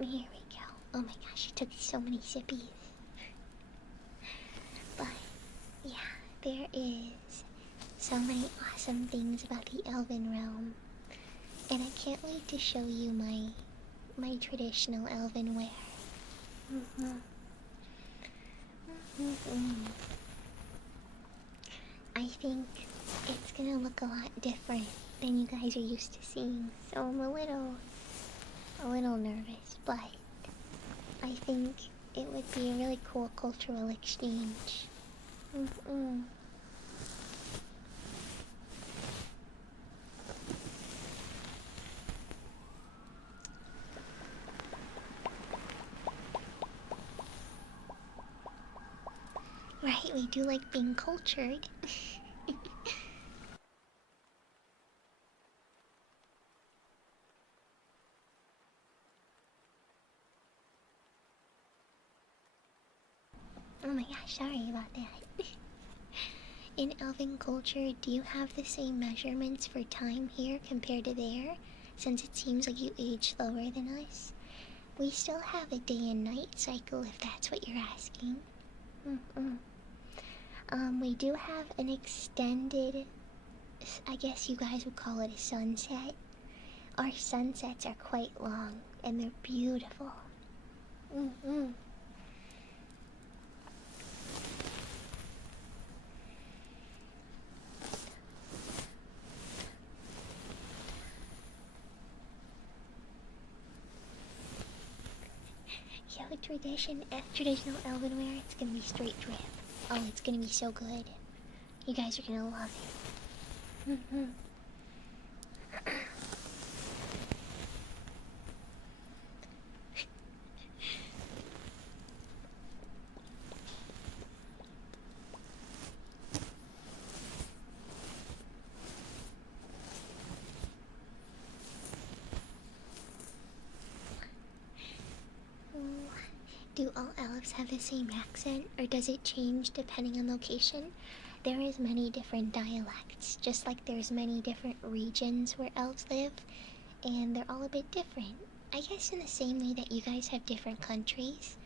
Here we go. Oh my gosh, it took so many sippies. But, yeah, there is so many awesome things about the Elven realm. And I can't wait to show you my traditional Elven wear. I think it's gonna look a lot different than you guys are used to seeing. So I'm a little nervous, but I think it would be a really cool cultural exchange. Right, we do like being cultured. Oh my gosh, sorry about that. In Elven culture, do you have the same measurements for time here compared to there? Since it seems like you age slower than us. We still have a day and night cycle if that's what you're asking. We do have an extended, I guess you guys would call it a sunset. Our sunsets are quite long and they're beautiful. Yo, traditional Elven wear, it's gonna be straight drip. Oh, it's gonna be so good. You guys are gonna love it. Do all elves have the same accent, or does it change depending on location? There is many different dialects, just like there's many different regions where elves live, and they're all a bit different. I guess in the same way that you guys have different countries.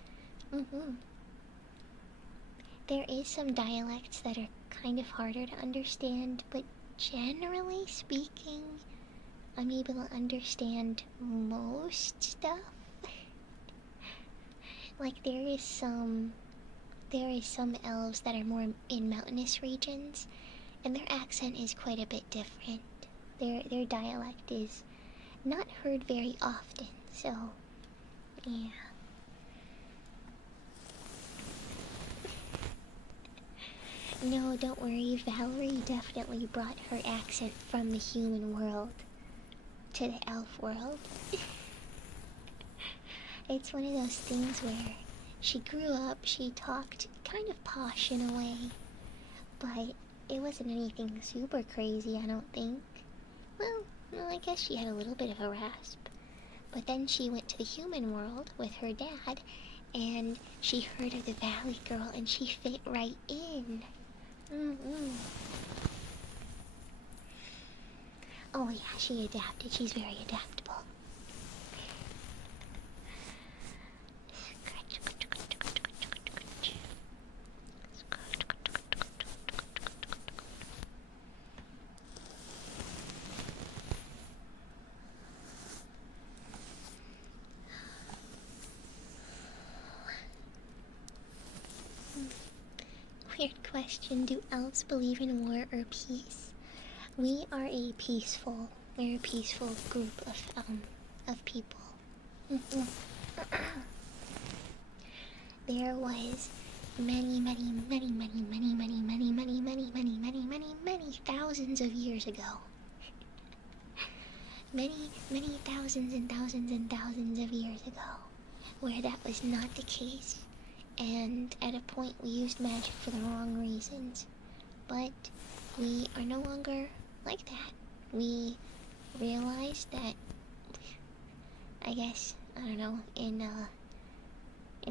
There is some dialects that are kind of harder to understand, but generally speaking, I'm able to understand most stuff. Like there is some elves that are more in mountainous regions, and their accent is quite a bit different. Their dialect is not heard very often, so yeah. No, don't worry, Valerie definitely brought her accent from the human world to the elf world. It's one of those things where she grew up, she talked kind of posh in a way, but it wasn't anything super crazy, I don't think. Well, I guess she had a little bit of a rasp. But then she went to the human world with her dad, and she heard of the Valley Girl, and she fit right in. Oh yeah, she adapted. She's very adaptable. Weird question. Do elves believe in war or peace? We're a peaceful group of people. There was many thousands of years ago. Many thousands and thousands and thousands of years ago, where that was not the case. And at a point we used magic for the wrong reasons. But we are no longer like that. We realized that, I guess, I don't know, in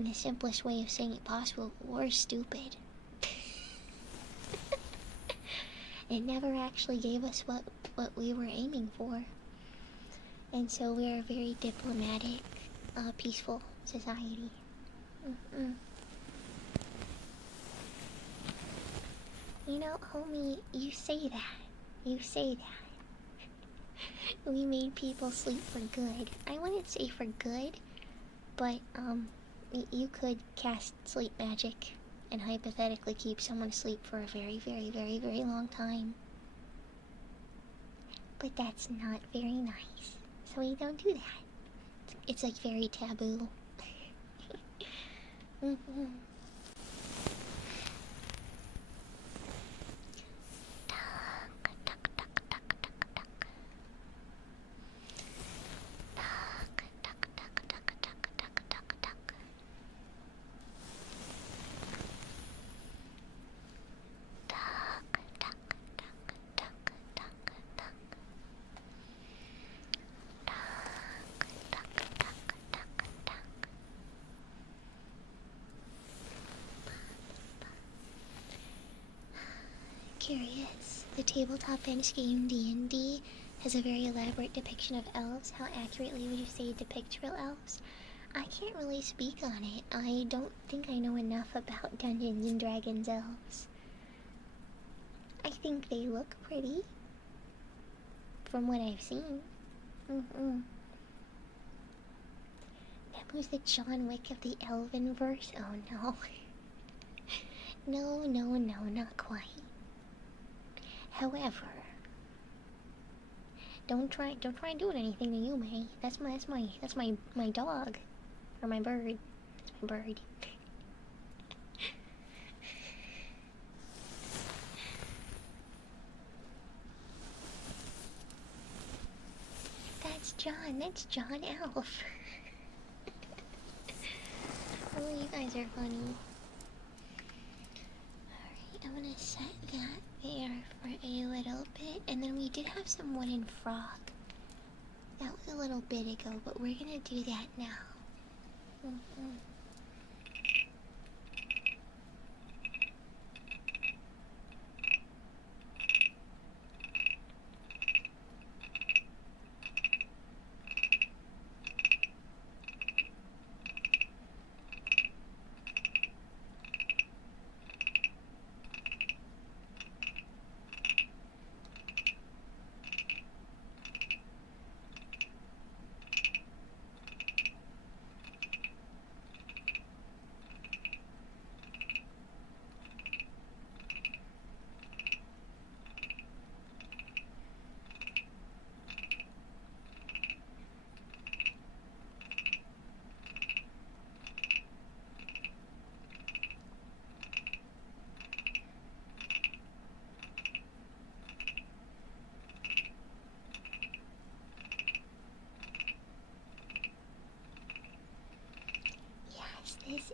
the simplest way of saying it possible, we're stupid. It never actually gave us what we were aiming for. And so we're a very diplomatic, peaceful society. You know, homie, you say that. We made people sleep for good. I wouldn't say for good, but, you could cast sleep magic and hypothetically keep someone asleep for a very, very, very, very long time. But that's not very nice, so we don't do that. It's like very taboo. Curious. The tabletop bench game D&D has a very elaborate depiction of elves. How accurately would you say it depicts real elves? I can't really speak on it. I don't think I know enough about Dungeons and Dragons elves. I think they look pretty, from what I've seen. That was the John Wick of the Elven verse. Oh no. No, not quite. However, don't try doing anything to you, May. That's my dog, or my bird. That's my bird. That's John Elf. Oh, you guys are funny. Alright, I'm gonna set that there for a little bit, and then we did have some wooden frog. That was a little bit ago, but we're gonna do that now.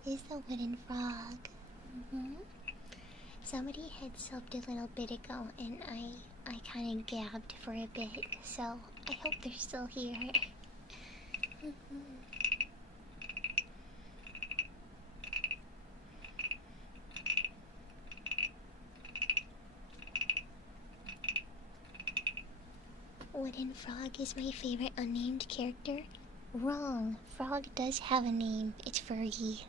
is the wooden frog. Somebody had subbed a little bit ago, and I kind of gabbed for a bit, so I hope they're still here. Wooden Frog is my favorite unnamed character. Wrong. Frog does have a name. It's Fergie.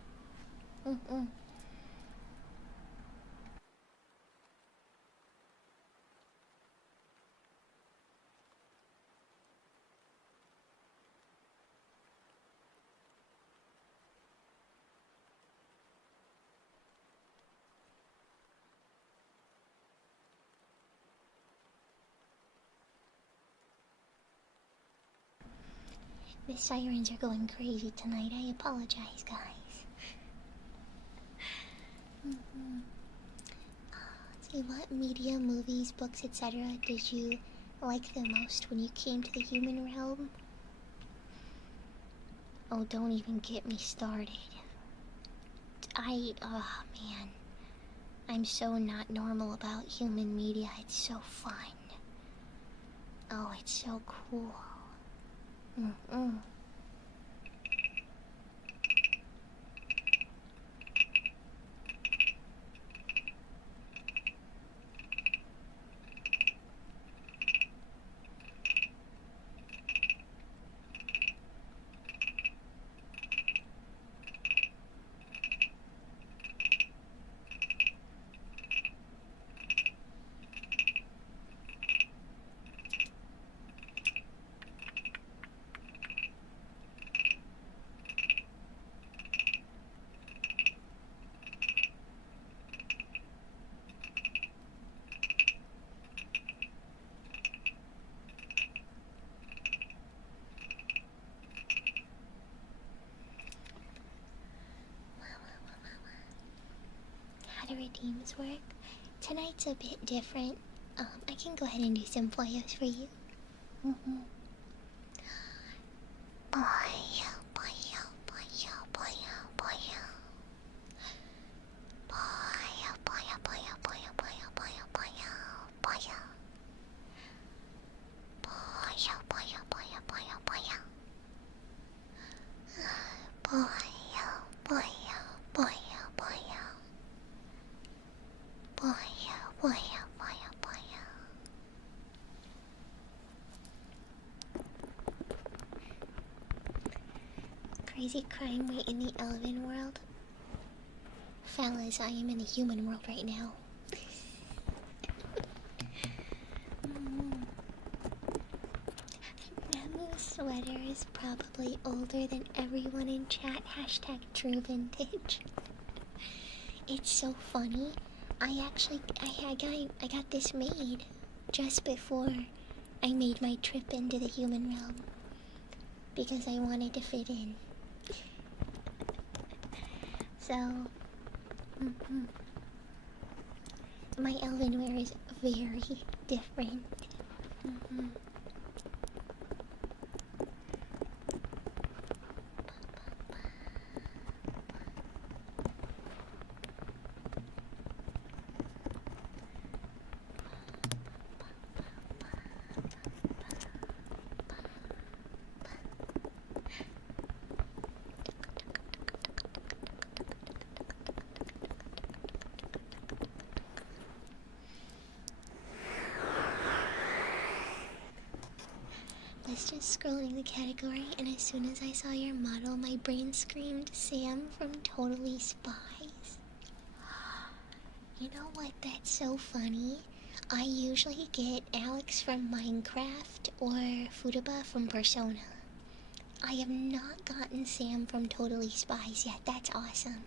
The sirens are going crazy tonight. I apologize, guys. Let's see, what media, movies, books, etc. did you like the most when you came to the human realm? Oh, don't even get me started. Oh man. I'm so not normal about human media. It's so fun. Oh, it's so cool. How do redeems work? Tonight's a bit different. I can go ahead and do some playos for you. Crazy crime rate in the elven world. Fellas, I am in the human world right now. Nemu's sweater is probably older than everyone in chat. Hashtag true vintage. It's so funny. I got this made just before I made my trip into the human realm because I wanted to fit in. So, my elven wear is very different. Was just scrolling the category, and as soon as I saw your model, my brain screamed Sam from Totally Spies. You know what? That's so funny. I usually get Alex from Minecraft or Futaba from Persona. I have not gotten Sam from Totally Spies yet. That's awesome.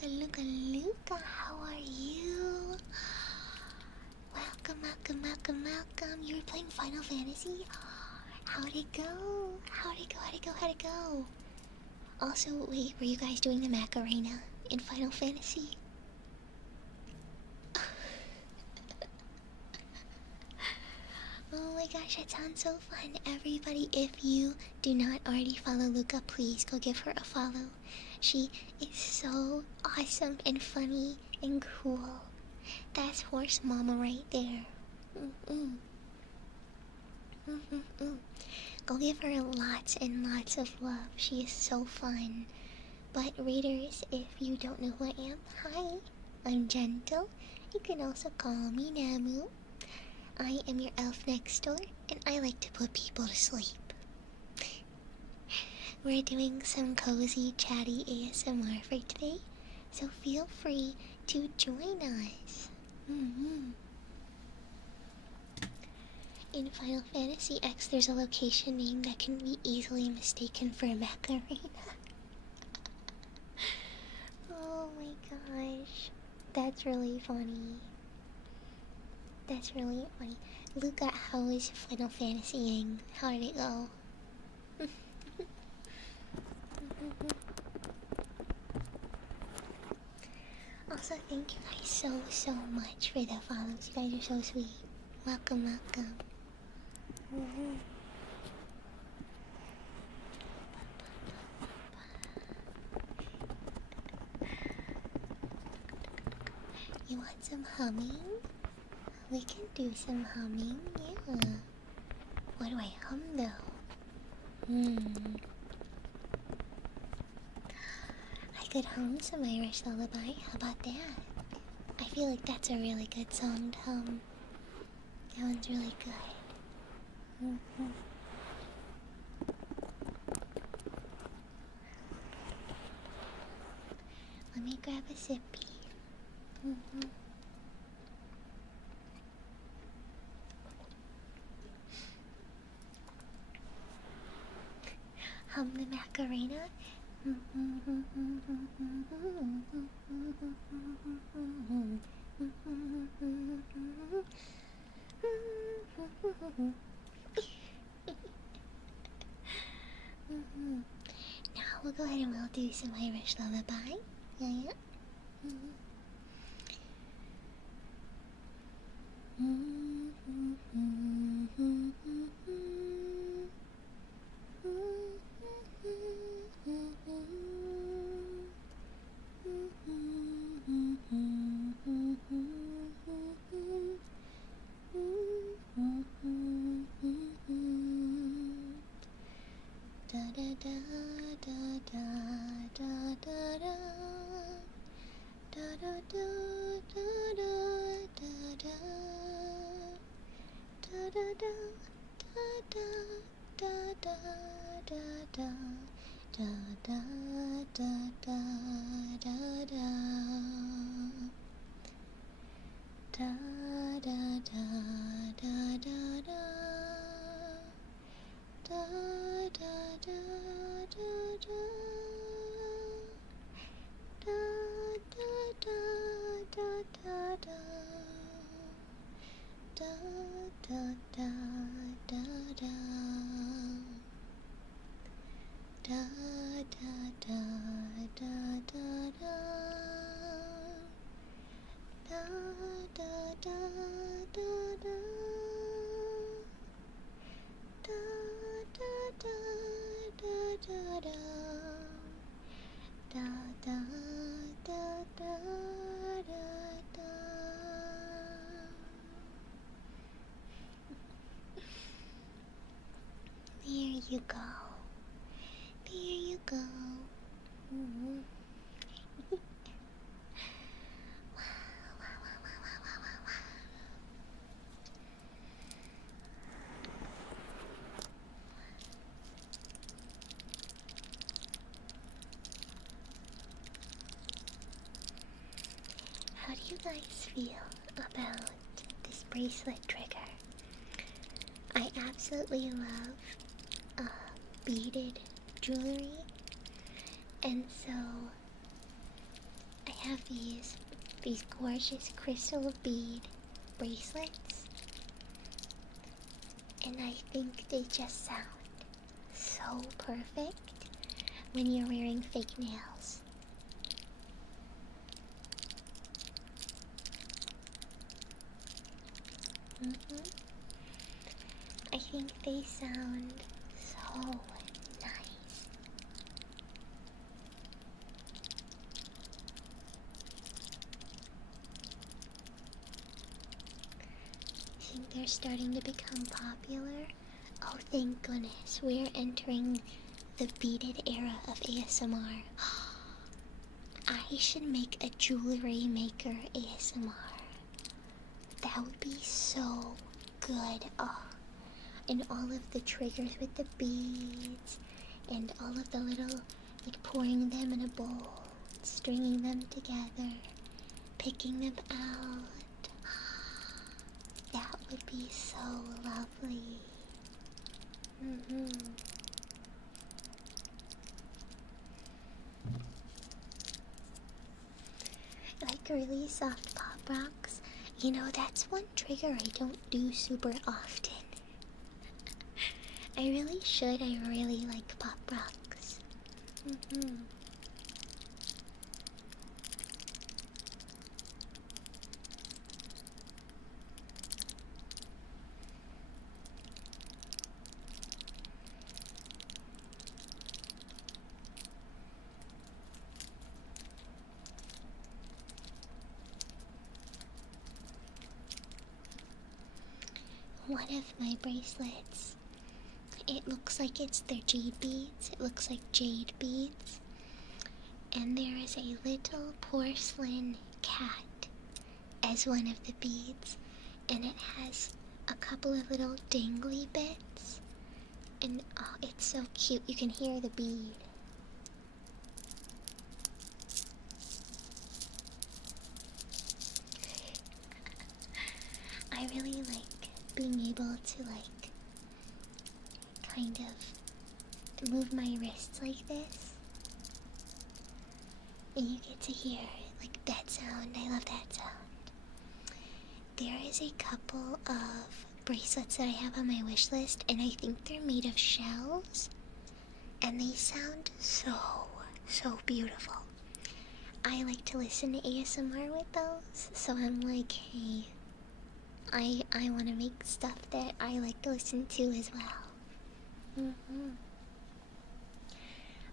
Luca, how are you? Welcome. You were playing Final Fantasy? How'd it go? How'd it go? Also, wait, were you guys doing the Macarena in Final Fantasy? Oh my gosh, that sounds so fun. Everybody, if you do not already follow Luca, please go give her a follow. She is so awesome and funny and cool. That's horse mama right there. Go give her lots and lots of love. She is so fun. But readers, if you don't know who I am, hi, I'm Gentle. You can also call me Namu. I am your elf next door, and I like to put people to sleep. We're doing some cozy, chatty ASMR for today, so feel free to join us. In Final Fantasy X, there's a location name that can be easily mistaken for a Macarena. Oh my gosh, that's really funny. That's really funny. Luca, how was Final Fantasying? How did it go? Also, thank you guys so much for the follows. You guys are so sweet. Welcome. You want some humming? We can do some humming, yeah. What do I hum though? I could hum some Irish lullaby. How about that? I feel like that's a really good song to hum. That one's really good. Let me grab a sippy. Hum the Macarena. Now we'll go ahead and we'll do some Irish lullaby. Yeah. There you go. How do you guys feel about this bracelet trigger? I absolutely love beaded jewelry, and so I have these gorgeous crystal bead bracelets, and I think they just sound so perfect when you're wearing fake nails. I think they sound so nice. I think they're starting to become popular. Oh, thank goodness. We're entering the beaded era of ASMR. I should make a jewelry maker ASMR. That would be so good. Oh, and all of the triggers with the beads, and all of the little, like pouring them in a bowl, stringing them together, picking them out. That would be so lovely. Like really soft pop rocks. You know, that's one trigger I don't do super often. I really should. I really like pop rocks. One of my bracelets, it looks like it's their jade beads. It looks like jade beads. And there is a little porcelain cat as one of the beads. And it has a couple of little dangly bits. And oh, it's so cute. You can hear the bead. I really like being able to like kind of move my wrists like this, and you get to hear like that sound. I love that sound. There is a couple of bracelets that I have on my wish list, and I think they're made of shells, and they sound so beautiful. I like to listen to ASMR with those, so I'm like, hey, I want to make stuff that I like to listen to as well.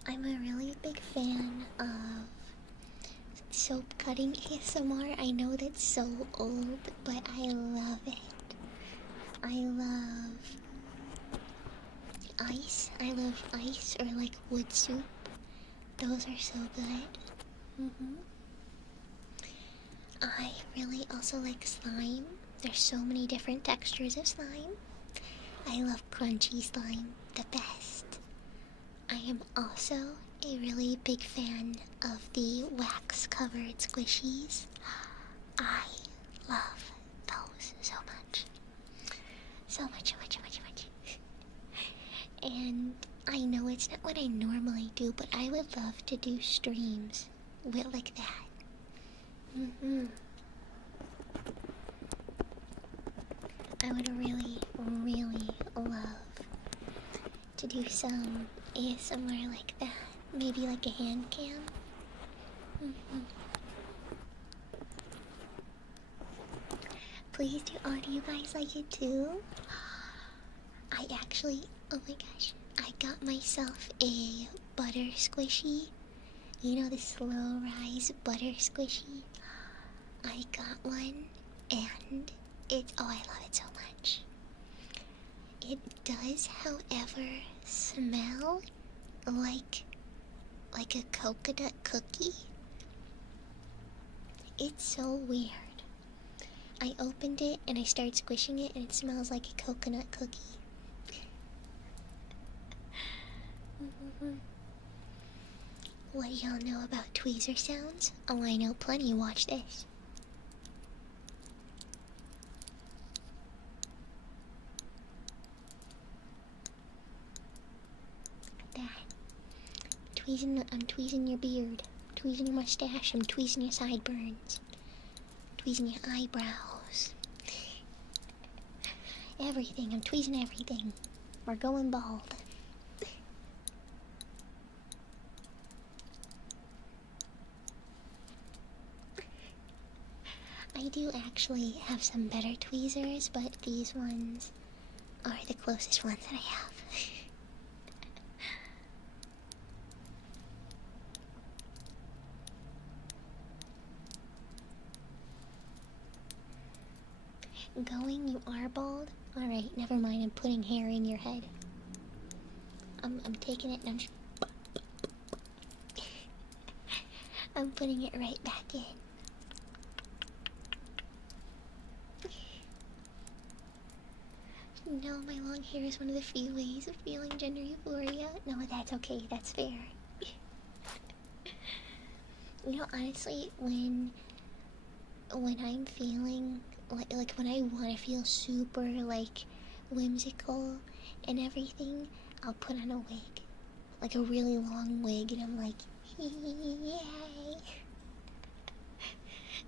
I'm a really big fan of soap cutting ASMR. I know that's so old, but I love it. I love ice. I love ice or like wood soup. Those are so good. I really also like slime. There's so many different textures of slime. I love crunchy slime the best. I am also a really big fan of the wax covered squishies. I love those so much. So much. And I know it's not what I normally do, but I would love to do streams with like that. I would really love to do some ASMR like that. Maybe like a hand cam. Please do. Oh, do you guys like it too? I actually, oh my gosh, I got myself a butter squishy. You know, the slow rise butter squishy. I got one, and oh, I love it so much. It does, however, smell like a coconut cookie. It's so weird. I opened it and I started squishing it, and it smells like a coconut cookie. What do y'all know about tweezer sounds? Oh, I know plenty. Watch this. That. I'm tweezing your beard. tweezing your mustache, I'm tweezing your sideburns, tweezing your eyebrows. Everything, I'm tweezing everything. We're going bald. I do actually have some better tweezers, but these ones are the closest ones that I have. Going, you are bald? Alright, never mind, I'm putting hair in your head. I'm taking it and I'm just... I'm putting it right back in. No, my long hair is one of the few ways of feeling gender euphoria. No, that's okay, that's fair. You know, honestly, when I'm feeling, like when I want to feel super, like, whimsical and everything, I'll put on a wig. Like a really long wig, and I'm like, yay!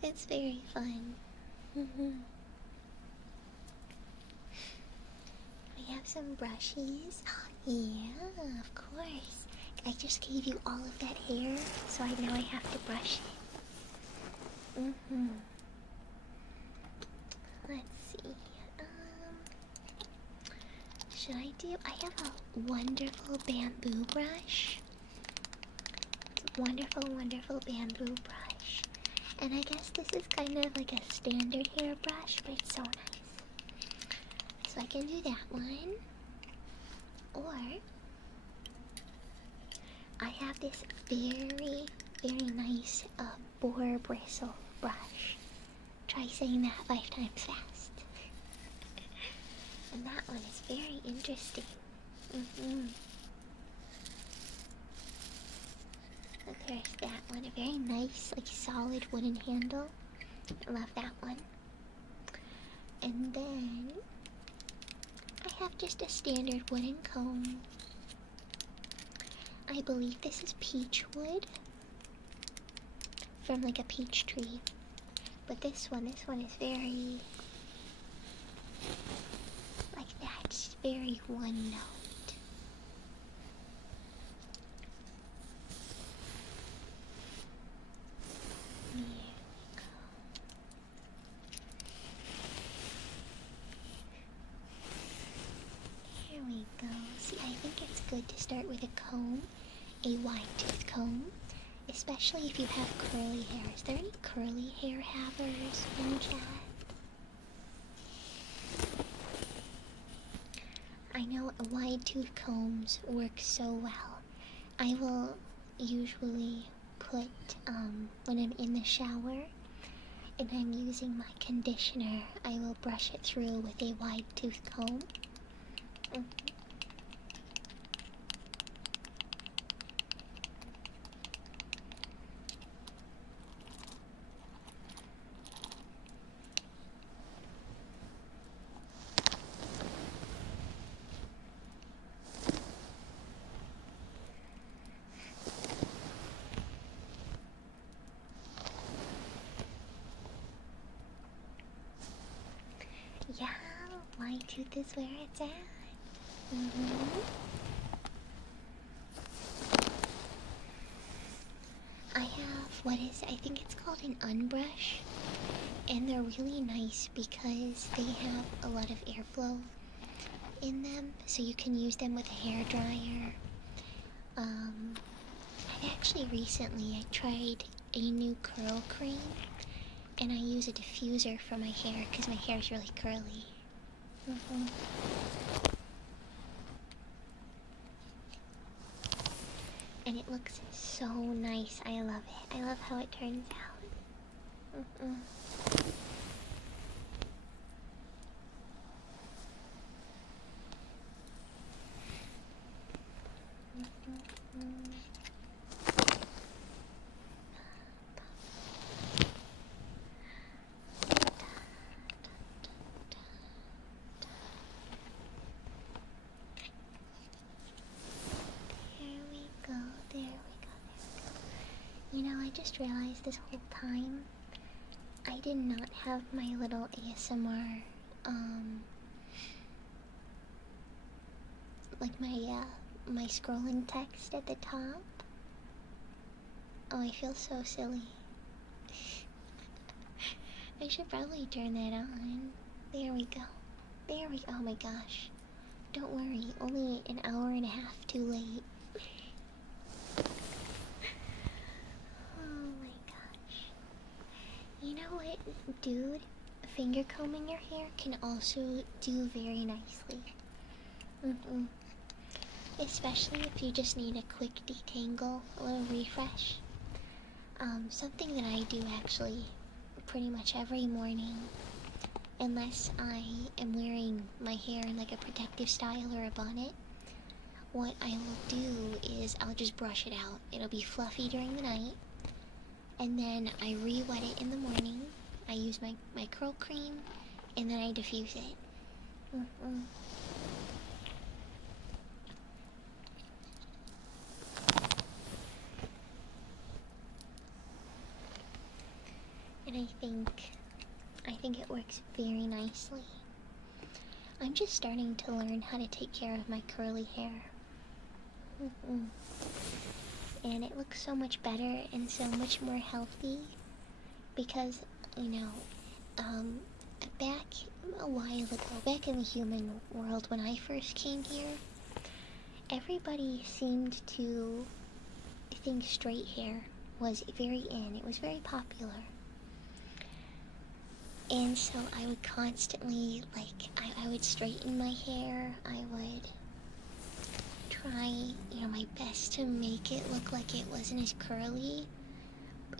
It's very fun. We have some brushes. Yeah, of course. I just gave you all of that hair, so now I have to brush it. Let's see. Should I do? I have a wonderful bamboo brush. Wonderful, wonderful bamboo brush. And I guess this is kind of like a standard hair brush, but it's so nice. So I can do that one. Or I have this very, very nice boar bristle brush. Try saying that 5 times fast. And that one is very interesting. So there's that one. A very nice, like, solid wooden handle. I love that one. And then I have just a standard wooden comb. I believe this is peach wood from like a peach tree. But this one is very like that. It's very one note. Here we go. See, I think it's good to start with a comb, a wide tooth comb, especially if you have curly hair. Is there any curly hair havers in chat? I know wide tooth combs work so well. I will usually put, when I'm in the shower and I'm using my conditioner, I will brush it through with a wide tooth comb. Yeah, wide tooth is where it's at. I have I think it's called an unbrush, and they're really nice because they have a lot of airflow in them, so you can use them with a hair dryer. I've actually recently, I tried a new curl cream, and I use a diffuser for my hair because my hair is really curly. And it looks so nice. I love it. I love how it turns out. just realized this whole time I did not have my little ASMR, like my scrolling text at the top. Oh, I feel so silly. I should probably turn that on. There we go. Oh my gosh. Don't worry, only an hour and a half too late. Oh my gosh. You know what, dude? Finger combing your hair can also do very nicely. Especially if you just need a quick detangle, a little refresh. Something that I do actually pretty much every morning, unless I am wearing my hair in like a protective style or a bonnet, what I will do is I'll just brush it out. It'll be fluffy during the night, and then I re-wet it in the morning. I use my curl cream, and then I diffuse it. And I think it works very nicely. I'm just starting to learn how to take care of my curly hair. And it looks so much better and so much more healthy because, you know, back a while ago, back in the human world when I first came here, everybody seemed to think straight hair was very in. It was very popular. And so I would constantly, I would straighten my hair. I would try, my best to make it look like it wasn't as curly.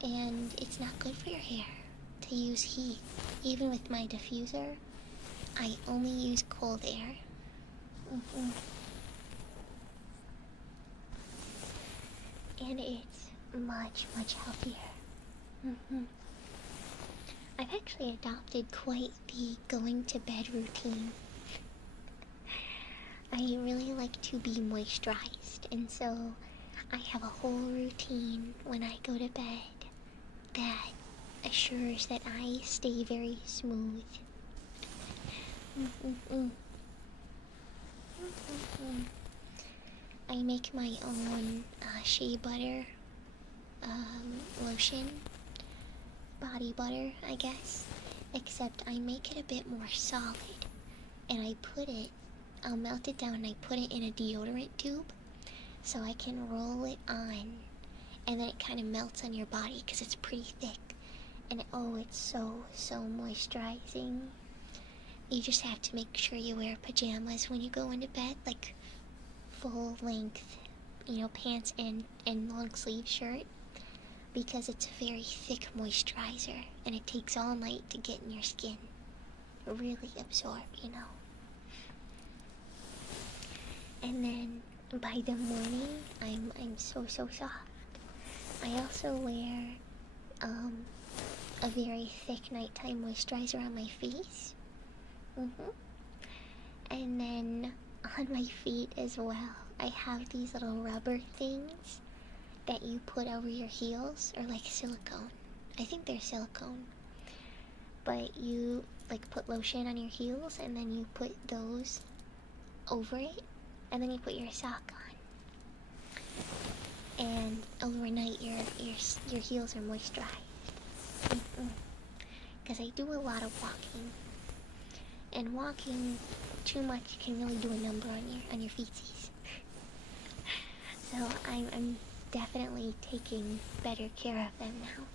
And it's not good for your hair to use heat. Even with my diffuser, I only use cold air. And it's much, much healthier. I've actually adopted quite the going to bed routine. I really like to be moisturized, and so I have a whole routine when I go to bed that assures that I stay very smooth. I make my own shea butter lotion. Body butter, I guess, except I make it a bit more solid, and I'll melt it down and I put it in a deodorant tube so I can roll it on, and then it kind of melts on your body because it's pretty thick, and it's so moisturizing. You just have to make sure you wear pajamas when you go into bed, like full length, pants and long sleeve shirt, because it's a very thick moisturizer and it takes all night to get in your skin, really absorb. And then by the morning I'm so soft. I also wear a very thick nighttime moisturizer on my face. And then on my feet as well, I have these little rubber things that you put over your heels, or like silicone. I think they're silicone. But you put lotion on your heels and then you put those over it, and then you put your sock on. And overnight your heels are moisturized. Because I do a lot of walking. And walking too much can really do a number on your feetsies. So I'm definitely taking better care of them now.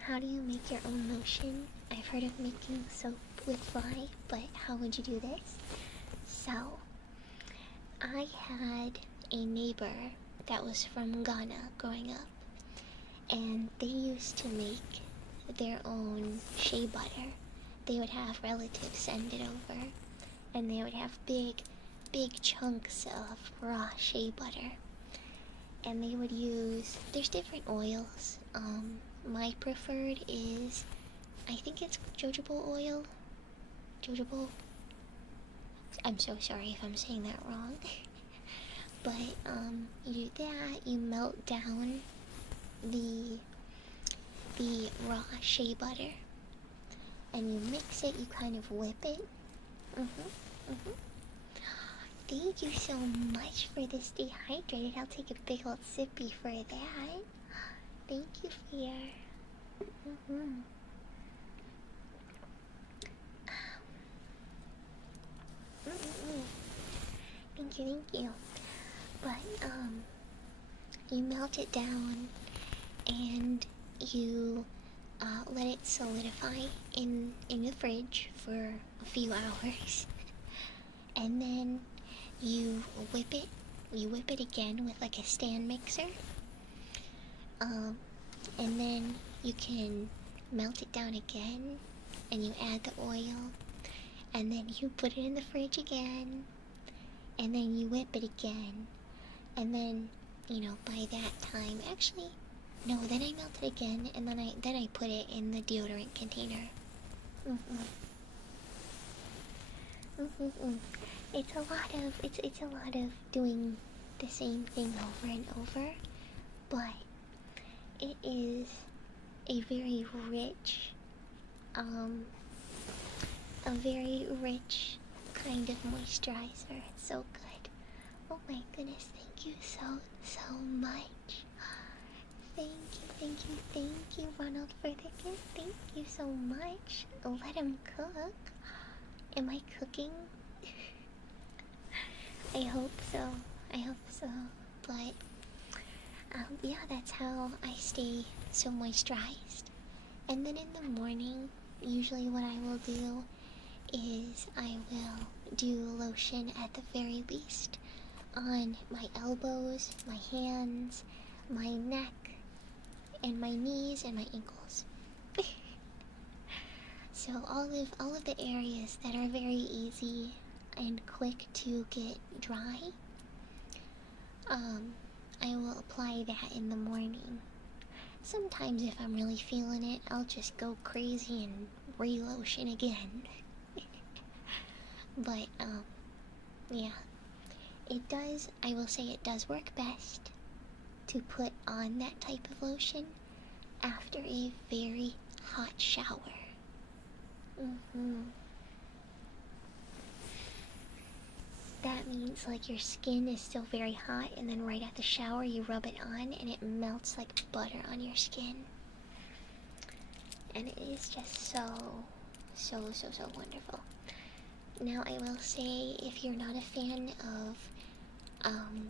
How do you make your own lotion? I've heard of making soap with fly, but how would you do this? So, I had a neighbor that was from Ghana growing up, and they used to make their own shea butter. They would have relatives send it over, and they would have big chunks of raw shea butter, and they would use, there's different oils. My preferred is, I think it's jojoba oil. I'm so sorry if I'm saying that wrong. But you do that, you melt down the raw shea butter, and you mix it, you kind of whip it. Thank you so much for this dehydrated. I'll take a big old sippy for that. Thank you for your... Thank you. But, you melt it down, and you let it solidify in the fridge for a few hours. And then you whip it. You whip it again with like a stand mixer. And then you can melt it down again, and you add the oil, and then you put it in the fridge again, and then you whip it again, and then, you know, by that time, actually, no, then I melt it again, and then I put it in the deodorant container. It's a lot of doing the same thing over and over, but it is a very rich kind of moisturizer. It's so good. Oh my goodness, thank you so much. Thank you, Ronald, for the gift. Thank you so much. Let him cook. Am I cooking? I hope so. But yeah, that's how I stay so moisturized. And then in the morning, usually what I will do is I will do lotion at the very least on my elbows, my hands, my neck, and my knees and my ankles. So all of the areas that are very easy and quick to get dry, I will apply that in the morning. Sometimes if I'm really feeling it, I'll just go crazy and re-lotion again. But, yeah. I will say it does work best to put on that type of lotion after a very hot shower. That means like your skin is still very hot, and then right at the shower you rub it on and it melts like butter on your skin. And it is just so wonderful. Now I will say, if you're not a fan of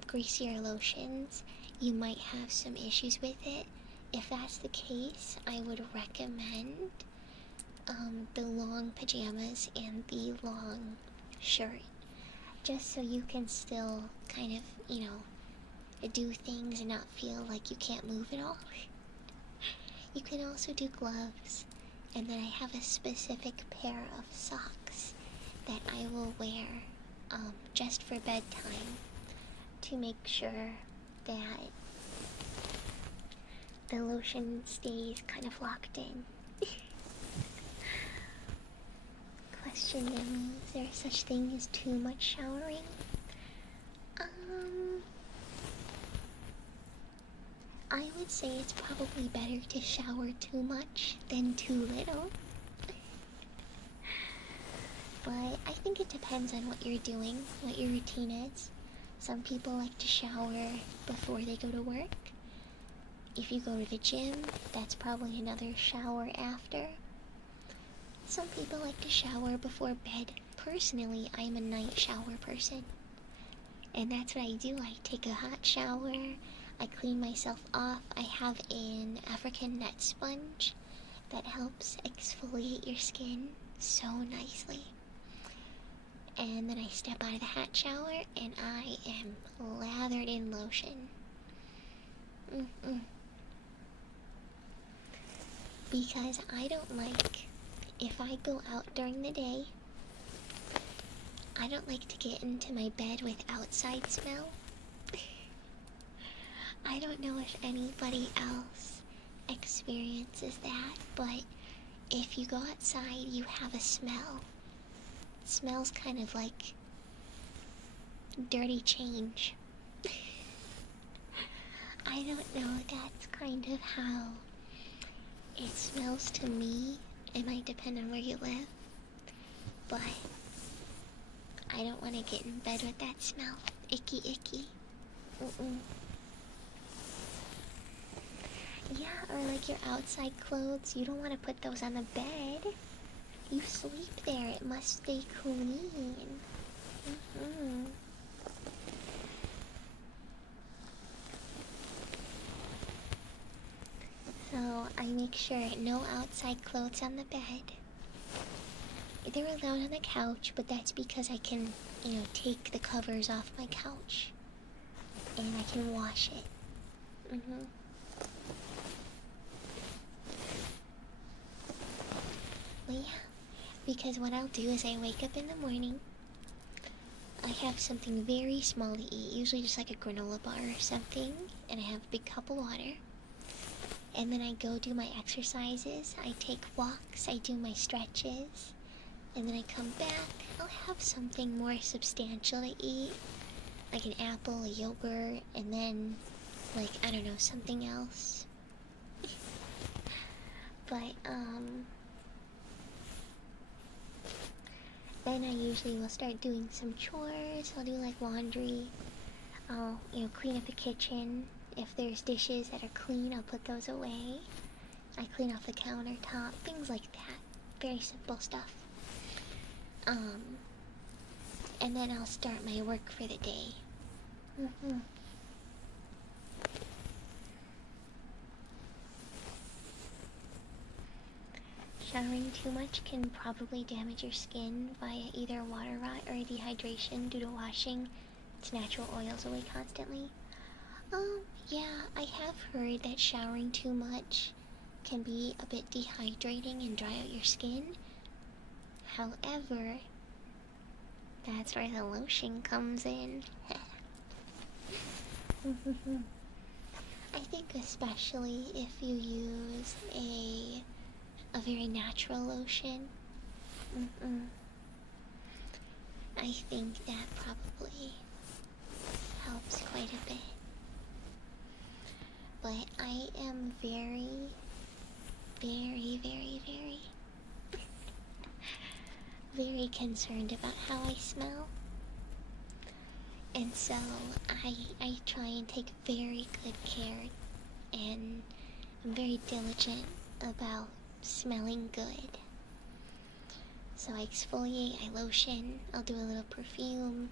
greasier lotions, you might have some issues with it. If that's the case, I would recommend the long pajamas and the long shirt, just so you can still kind of, you know, do things and not feel like you can't move at all. You can also do gloves, and then I have a specific pair of socks that I will wear just for bedtime to make sure that the lotion stays kind of locked in. Question them, is there such thing as too much showering? I would say it's probably better to shower too much than too little. But I think it depends on what you're doing, what your routine is. Some people like to shower before they go to work. If you go to the gym, that's probably another shower after. Some people like to shower before bed. Personally, I'm a night shower person. And that's what I do. I take a hot shower, I clean myself off. I have an African net sponge that helps exfoliate your skin so nicely. And then I step out of the hot shower and I am lathered in lotion. Because I don't like, if I go out during the day, I don't like to get into my bed with outside smell. I don't know if anybody else experiences that, but if you go outside, you have a smell. It smells kind of like dirty change. I don't know, that's kind of how it smells to me. It might depend on where you live, but I don't want to get in bed with that smell. Icky, icky. Mm-mm. Yeah, or like your outside clothes, you don't want to put those on the bed. You sleep there, it must stay clean. Mm-hmm. So I make sure no outside clothes on the bed. They're allowed on the couch, but that's because I can, take the covers off my couch. And I can wash it. But yeah, because what I'll do is I wake up in the morning. I have something very small to eat, usually just like a granola bar or something. And I have a big cup of water. And then I go do my exercises. I take walks, I do my stretches. And then I come back, I'll have something more substantial to eat. Like an apple, a yogurt, and then, like, I don't know, something else. But, then I usually will start doing some chores. I'll do, like, laundry. I'll, clean up the kitchen. If there's dishes that are clean, I'll put those away. I clean off the countertop, things like that. Very simple stuff. And then I'll start my work for the day. Showering too much can probably damage your skin via either water rot or dehydration due to washing its natural oils away constantly. Yeah, I have heard that showering too much can be a bit dehydrating and dry out your skin. However, that's where the lotion comes in. I think especially if you use a very natural lotion. I think that probably helps quite a bit. But I am very, very, very, very very concerned about how I smell. And so I try and take very good care, and I'm very diligent about smelling good. So I exfoliate, I lotion, I'll do a little perfume,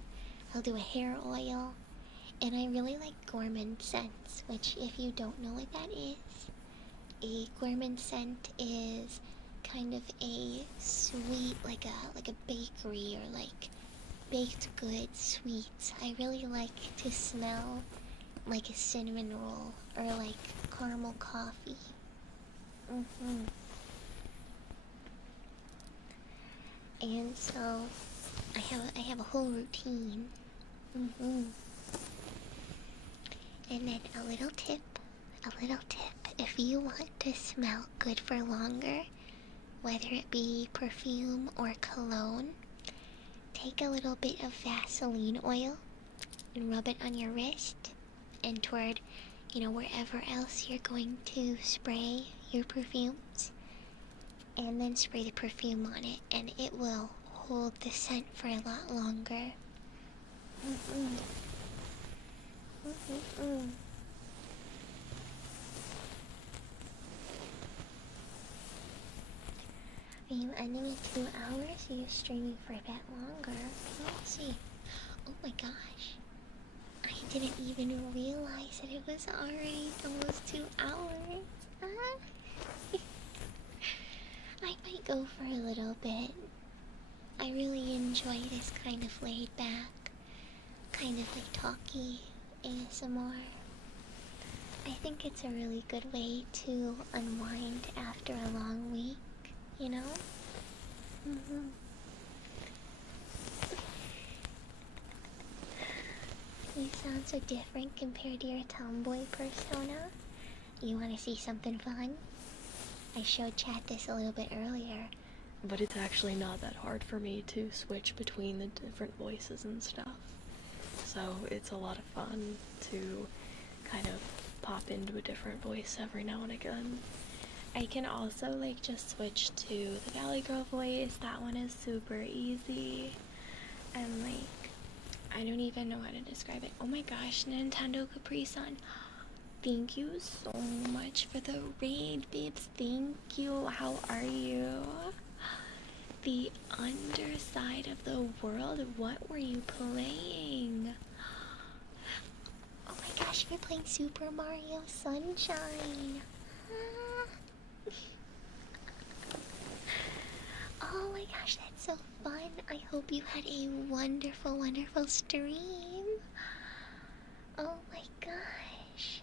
I'll do a hair oil, and I really like gourmand scents, which if you don't know what that is, a gourmand scent is kind of a sweet, like a bakery or like baked goods sweets. I really like to smell like a cinnamon roll or like caramel coffee. And so I have a whole routine. And then a little tip, if you want to smell good for longer, whether it be perfume or cologne, take a little bit of Vaseline oil and rub it on your wrist and toward, wherever else you're going to spray your perfumes. And then spray the perfume on it, and it will hold the scent for a lot longer. Are you ending at 2 hours? Are you streaming for a bit longer? Let's see. Oh my gosh. I didn't even realize that it was already almost 2 hours. I might go for a little bit. I really enjoy this kind of laid back, kind of like talky ASMR. I think it's a really good way to unwind after a long week, you know? You sound so different compared to your tomboy persona. You want to see something fun? I showed chat this a little bit earlier. But it's actually not that hard for me to switch between the different voices and stuff. So it's a lot of fun to kind of pop into a different voice every now and again. I can also like just switch to the Valley Girl voice. That one is super easy. And like, I don't even know how to describe it. Oh my gosh, Nintendo Capri Sun. Thank you so much for the raid, babes. Thank you. How are you? The underside of the world. What were you playing? Oh my gosh, you're playing Super Mario Sunshine. Ah. Oh my gosh, that's so fun. I hope you had a wonderful, wonderful stream. Oh my gosh.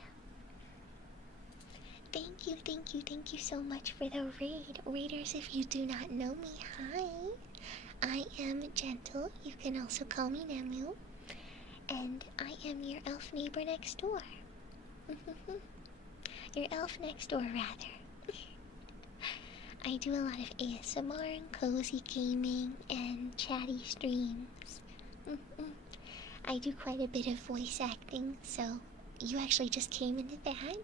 Thank you so much for the raid. Raiders, if you do not know me, hi. I am Gentle. You can also call me Nemu. And I am your elf neighbor next door. Your elf next door, rather. I do a lot of ASMR and cozy gaming and chatty streams. I do quite a bit of voice acting, so you actually just came into that.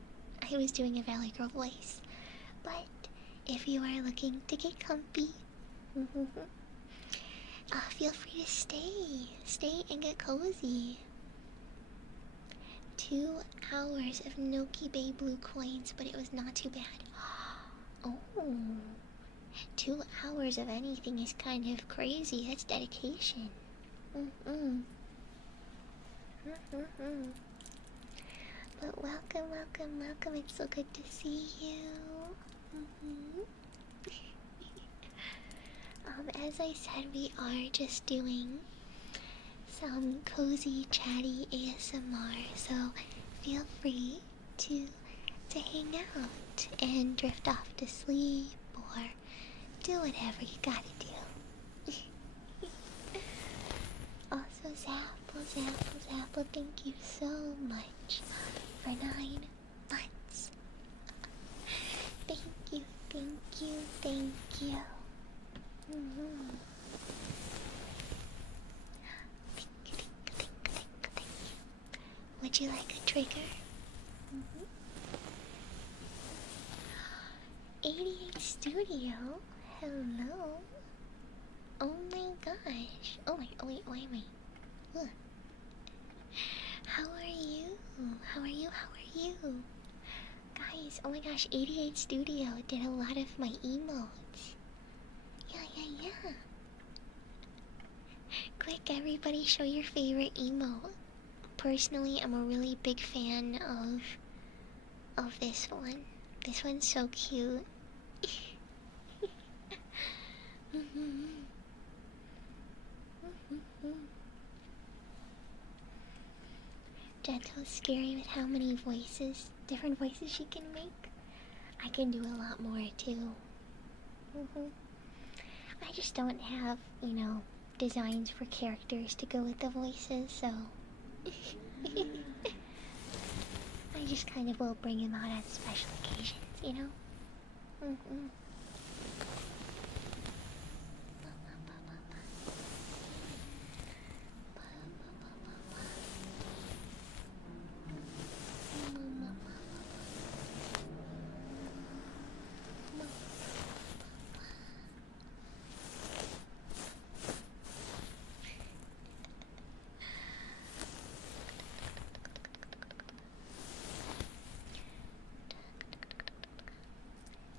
I was doing a Valley Girl voice. But if you are looking to get comfy, feel free to stay. Stay and get cozy. 2 hours of Noki Bay blue coins, but it was not too bad. Oh, 2 hours of anything is kind of crazy. That's dedication. But welcome. It's so good to see you. As I said, we are just doing some cozy, chatty ASMR, so feel free to hang out and drift off to sleep or do whatever you gotta do. Also, Zapple, thank you so much for 9 months. Thank you. Would you like a trigger? 88 Studio? Hello? Oh my gosh. Oh wait. Ugh. How are you? Guys, oh my gosh, 88 Studio did a lot of my emotes. Yeah. Quick, everybody show your favorite emote. Personally, I'm a really big fan of this one. This one's so cute. Gentle's scary with how many different voices she can make. I can do a lot more too. I just don't have, designs for characters to go with the voices, so I just kind of will bring them out on special occasions,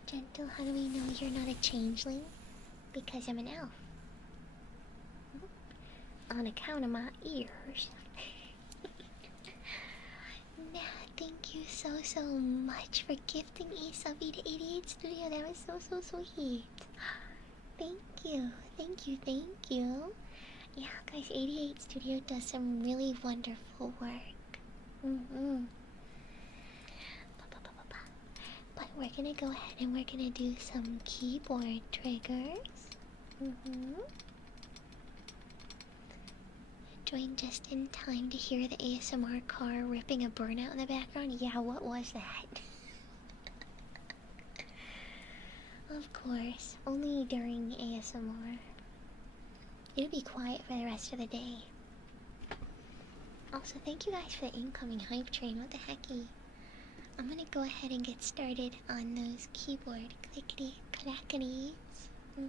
Gentle, how do we know you're not a changeling? Because I'm an elf. On account of my ears. Nah, thank you so much for gifting a subby to 88 Studio. That was so sweet. Thank you. Yeah, guys, 88 Studio does some really wonderful work. But we're gonna go ahead and we're gonna do some keyboard triggers. Joined just in time to hear the ASMR car ripping a burnout in the background. Yeah, what was that? Of course, only during ASMR. It'll be quiet for the rest of the day. Also, thank you guys for the incoming hype train. What the hecky? I'm gonna go ahead and get started on those keyboard clickety clackities. Here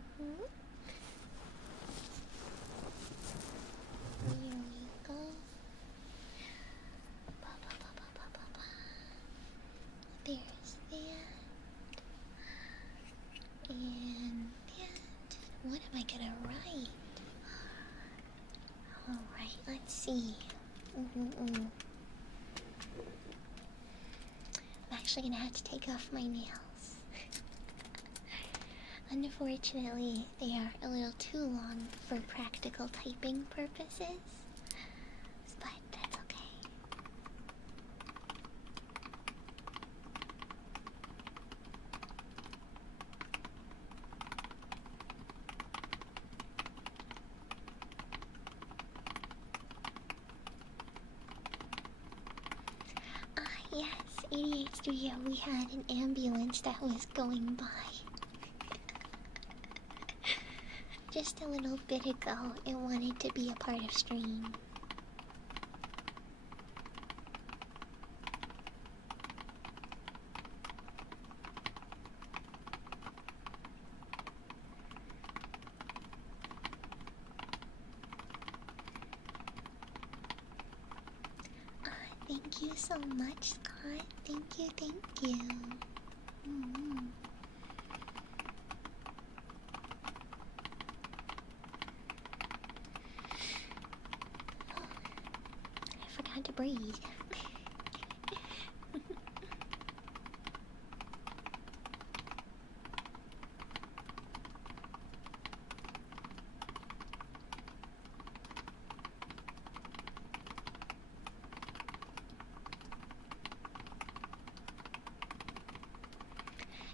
we go. Ba, ba, ba, ba, ba, ba, ba. There's that. And that. What am I gonna write? Alright, let's see. I'm actually gonna have to take off my nails. Unfortunately, they are a little too long for practical typing purposes, but that's okay. Yes, 88 Studio, we had an ambulance that was going by. Just a little bit ago, it wanted to be a part of stream. Thank you so much, Scott. Thank you, thank you. I forgot to breathe.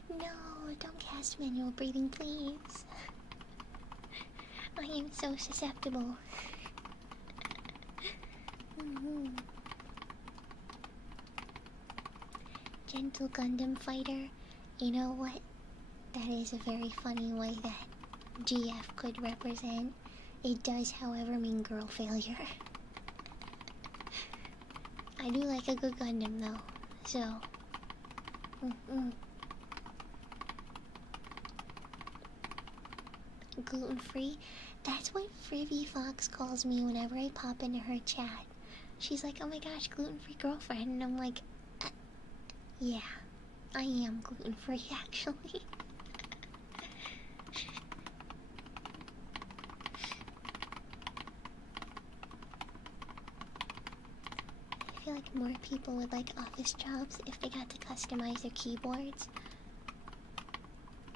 No, don't cast manual breathing, please. I am so susceptible. Gentle Gundam fighter. You know what? That is a very funny way that GF could represent. It does, however, mean girl failure. I do like a good Gundam, though. So. Gluten-free? That's what Frivy Fox calls me whenever I pop into her chat. She's like, oh my gosh, gluten-free girlfriend. And I'm like, yeah, I am gluten-free, actually. I feel like more people would like office jobs if they got to customize their keyboards.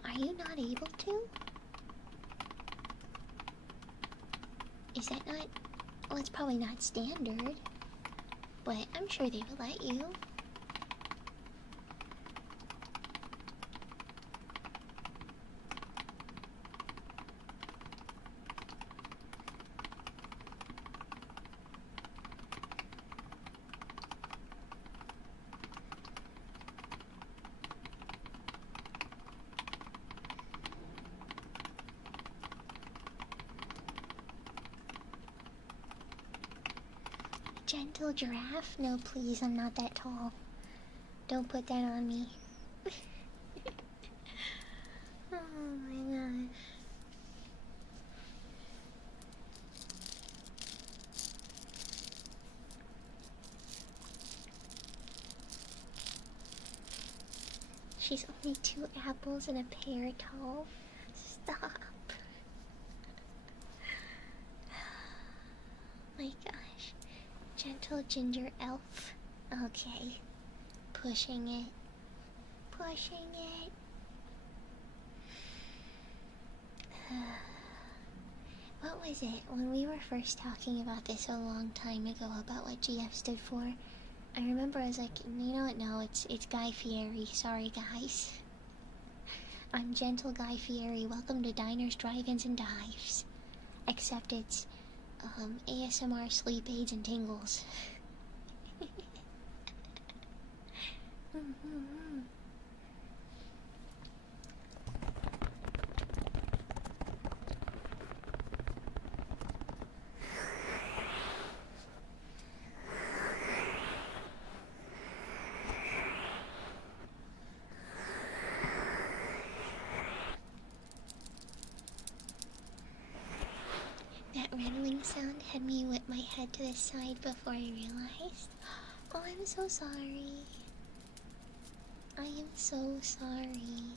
Are you not able to? Is that not... Well, it's probably not standard, but I'm sure they would let you. Gentle giraffe? No, please, I'm not that tall. Don't put that on me. Oh my gosh. She's only 2 apples and a pear tall. Stop. My gosh. Gentle ginger elf. Okay. Pushing it. Pushing it. What was it when we were first talking about this a long time ago about what GF stood for? I remember I was like, you know what, no, it's Guy Fieri. Sorry, guys. I'm Gentle Guy Fieri. Welcome to Diners, Drive-Ins, and Dives. Except it's ASMR, sleep aids, and tingles. had me whip my head to the side before I realized. Oh, I'm so sorry. I am so sorry.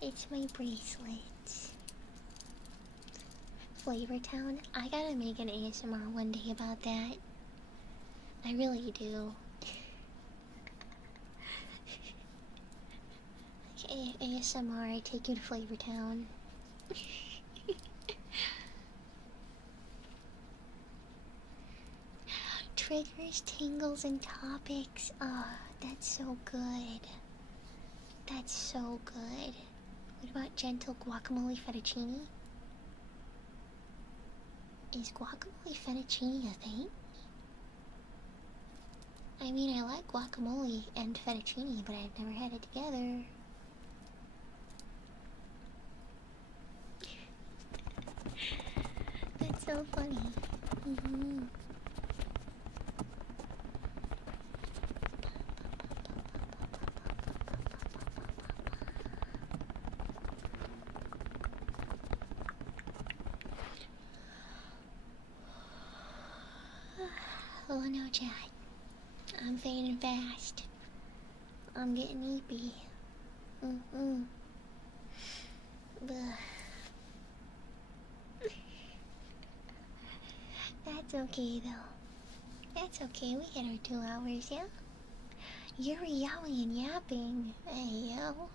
It's my bracelet. Flavor Town. I gotta make an ASMR one day about that. I really do. ASMR, I take you to Flavor Town. Triggers, tingles, and topics. Oh, that's so good. That's so good. What about gentle guacamole fettuccine? Is guacamole fettuccine a thing? I mean, I like guacamole and fettuccine, but I've never had it together. That's so funny. Oh no, Chad. I'm fading fast. I'm getting eepy. That's okay though. That's okay, we hit our 2 hours, yeah? You're yowing and yapping. Hey yo.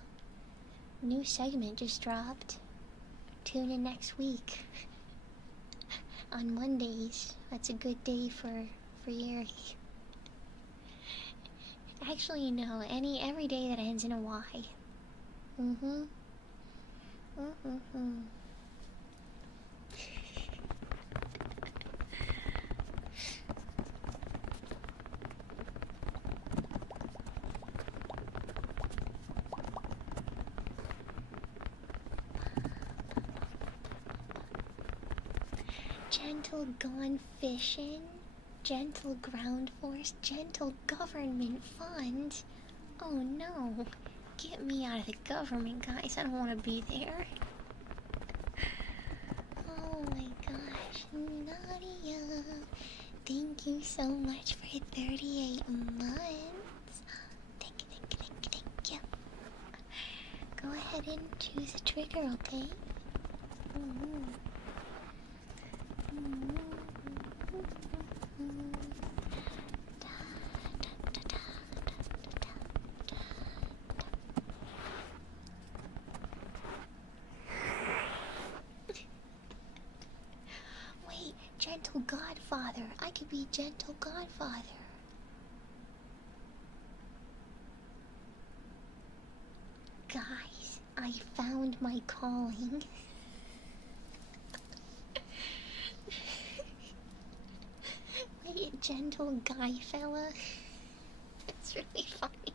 New segment just dropped. Tune in next week. On Mondays. That's a good day for Yuri. Actually, no. Every day that ends in a Y. Gentle gone fishing, gentle ground force, gentle government fund. Oh no, get me out of the government, guys. I don't want to be there. Oh my gosh, Nadia, thank you so much for 38 months. Thank you. Go ahead and choose a trigger, okay? Wait, gentle godfather. I could be gentle godfather. Guys, I found my calling. Wait, gentle guy fella. That's really funny.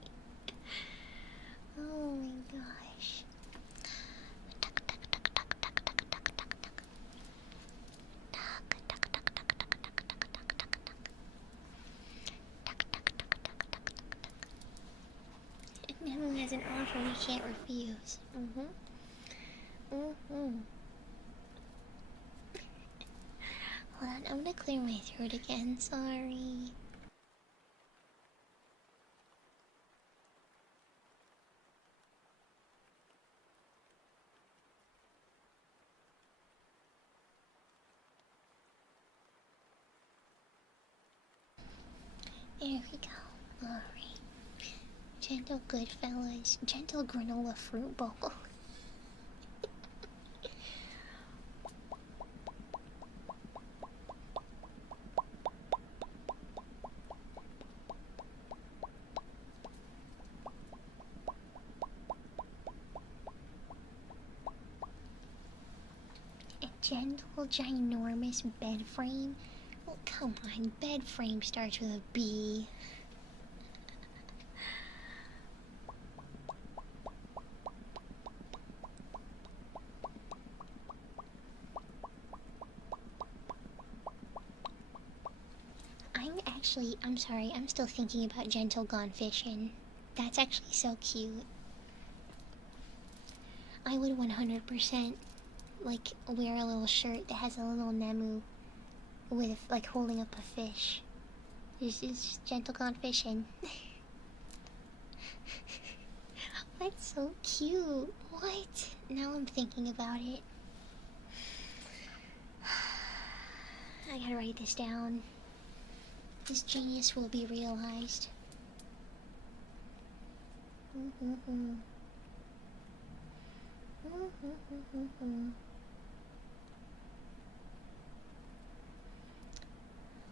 Oh my gosh. Nemo has an offer we can't refuse. Hold on, I'm gonna clear my throat again. Sorry. There we go. Alright. Gentle Goodfellas. Gentle granola fruit bowl. A gentle, ginormous bed frame. Oh, come on. Bed frame starts with a B. I'm sorry, I'm still thinking about Gentle Gone Fishing. That's actually so cute. I would 100% like wear a little shirt that has a little Nemu with like holding up a fish. Just gentle gone fishing. That's so cute. What? Now I'm thinking about it. I gotta write this down. This genius will be realized.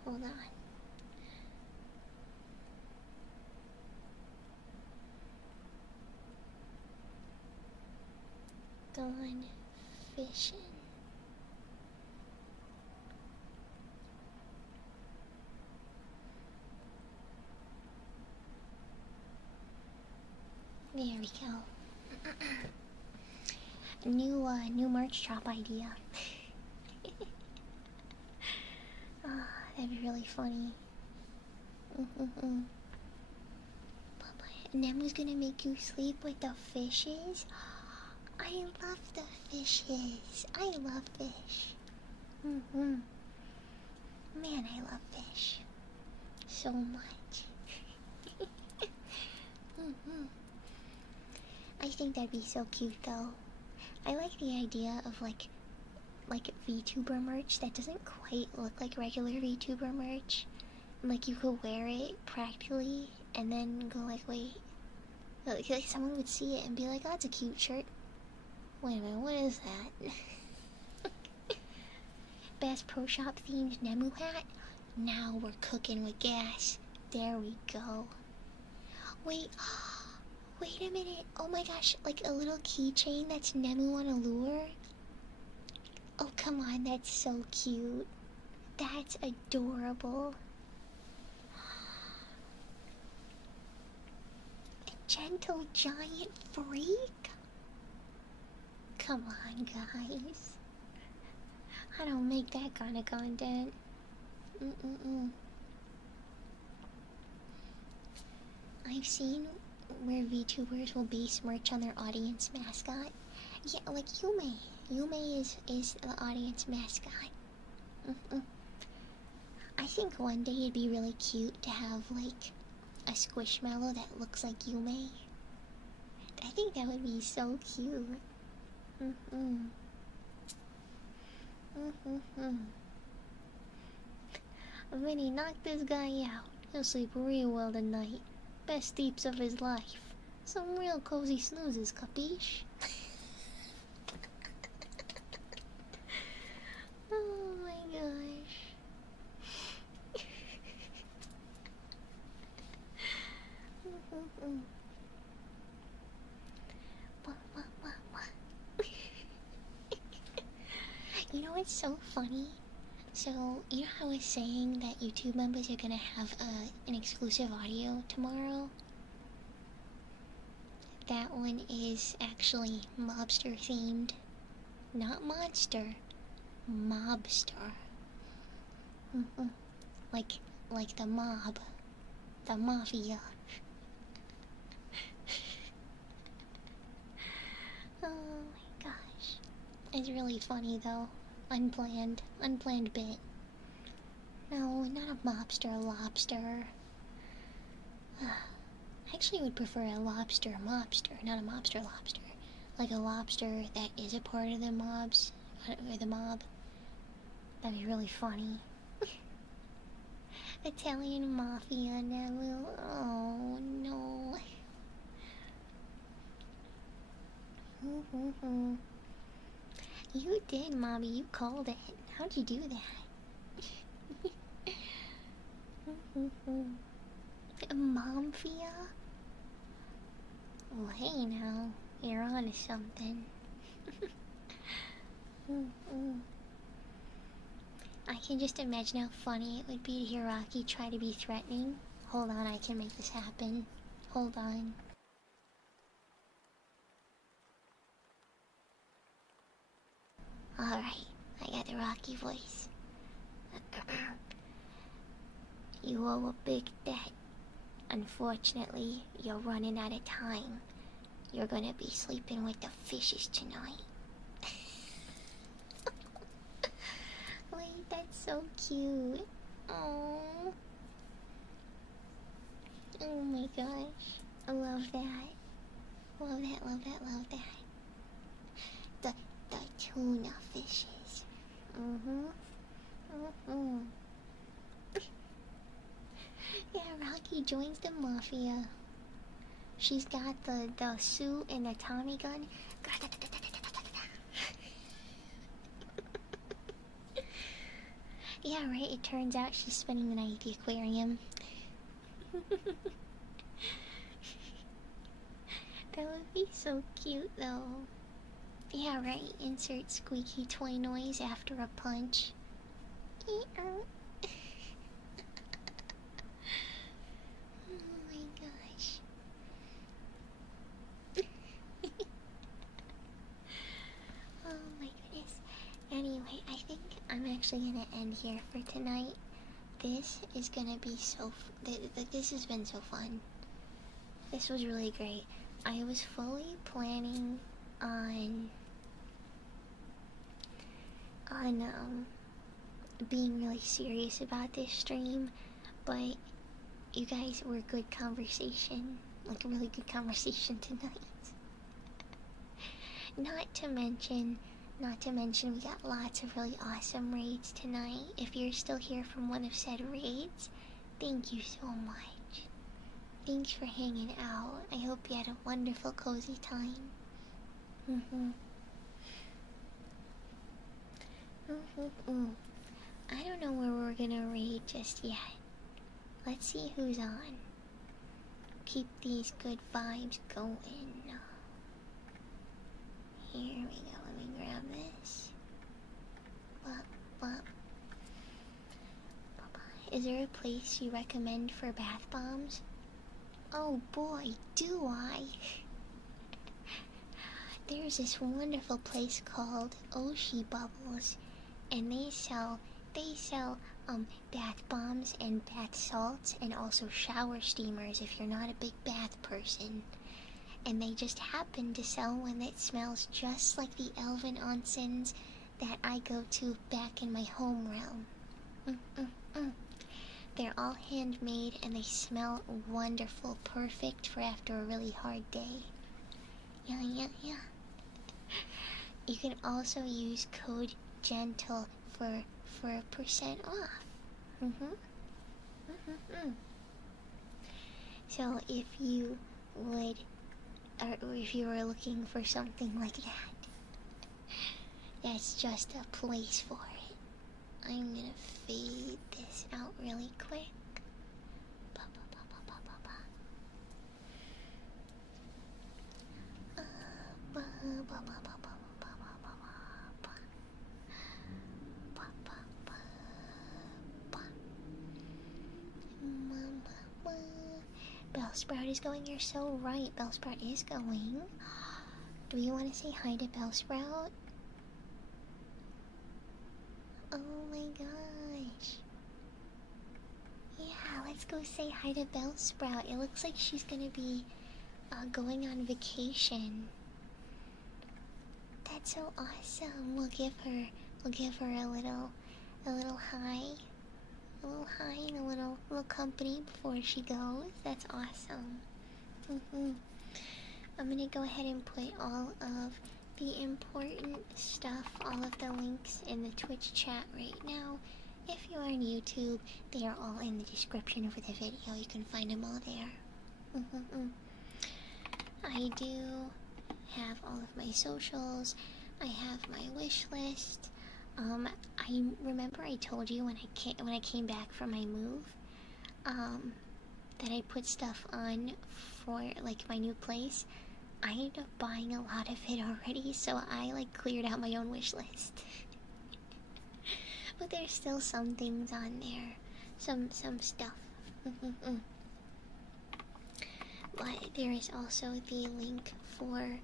Hold on. Gone fishing. There we go. New merch drop idea. That'd be really funny. Nemu's gonna make you sleep with the fishes. I love the fishes. I love fish. Man, I love fish so much. I think that'd be so cute though. I like the idea of like VTuber merch that doesn't quite look like regular VTuber merch. Like you could wear it practically and then go like, wait. Like someone would see it and be like, oh, that's a cute shirt. Wait a minute, what is that? Bass Pro Shop themed Nemu hat? Now we're cooking with gas. There we go. Wait, wait a minute. Oh my gosh, like a little keychain that's Nemu on a lure? Oh, come on, that's so cute. That's adorable. A gentle giant freak? Come on, guys. I don't make that kind of content. I've seen where VTubers will base merch on their audience mascot. Yeah, like Yume. Yume is the audience mascot. I think one day it'd be really cute to have like a squishmallow that looks like Yume. I think that would be so cute. Vinny, knock this guy out. He'll sleep real well tonight. Best sleeps of his life. Some real cozy snoozes, capiche? Oh my gosh. You know what's so funny? So, you know how I was saying that YouTube members are gonna have an exclusive audio tomorrow? That one is actually mobster themed. Not monster. Mobster. Like the mob. The mafia. Oh my gosh. It's really funny though. Unplanned bit. No, not a mobster, a lobster. I actually would prefer a lobster mobster, not a mobster lobster. Like a lobster that is a part of the mobs, or the mob. That'd be really funny. Italian mafia Nemu. Oh no. You did, Mommy. You called it. How'd you do that? Momfia? Well, hey now. You're on to something. I can just imagine how funny it would be to hear Rocky try to be threatening. Hold on, I can make this happen. Hold on. Alright, I got the Rocky voice. You owe a big debt. Unfortunately, you're running out of time. You're gonna be sleeping with the fishes tonight. Wait, that's so cute. Oh. Oh my gosh. I love that. Love that, love that, love that. The tuna fishes. Yeah, Rocky joins the mafia. She's got the suit and the Tommy gun. Yeah, right, it turns out she's spending the night at the aquarium. That would be so cute though. Yeah, right, insert squeaky toy noise after a punch. Oh my gosh. Oh my goodness. Anyway, I think I'm actually gonna end here for tonight. This is gonna be so this has been so fun. This was really great. I was fully planning on being really serious about this stream, but you guys were good conversation, like a really good conversation tonight. Not to mention we got lots of really awesome raids tonight. If you're still here from one of said raids, thank you so much. Thanks for hanging out. I hope you had a wonderful, cozy time. I don't know where we're gonna raid just yet. Let's see who's on. Keep these good vibes going. Here we go. Let me grab this. Is there a place you recommend for bath bombs? Oh boy, do I. There's this wonderful place called Oshi Bubbles, and they sell bath bombs and bath salts and also shower steamers if you're not a big bath person. And they just happen to sell one that smells just like the elven onsens that I go to back in my home realm. They're all handmade and they smell wonderful, perfect for after a really hard day. Yeah. You can also use code GENTLE for a percent off. So if you would, or if you were looking for something like that, that's just a place for it. I'm gonna fade this out really quick. Bellsprout is going. You're so right. Bellsprout is going. Do you want to say hi to Bellsprout? Oh my gosh. Yeah, let's go say hi to Bellsprout. It looks like she's gonna be going on vacation. That's so awesome. We'll give her a little hi. A little hi and a little company before she goes. That's awesome. I'm gonna go ahead and put all of the important stuff, all of the links in the Twitch chat right now. If you're on YouTube, they are all in the description of the video. You can find them all there. I do have all of my socials. I have my wish list. I remember I told you when I came back from my move, that I put stuff on for like my new place. I ended up buying a lot of it already, so I like cleared out my own wish list. But there's still some things on there, some stuff. But there is also the link for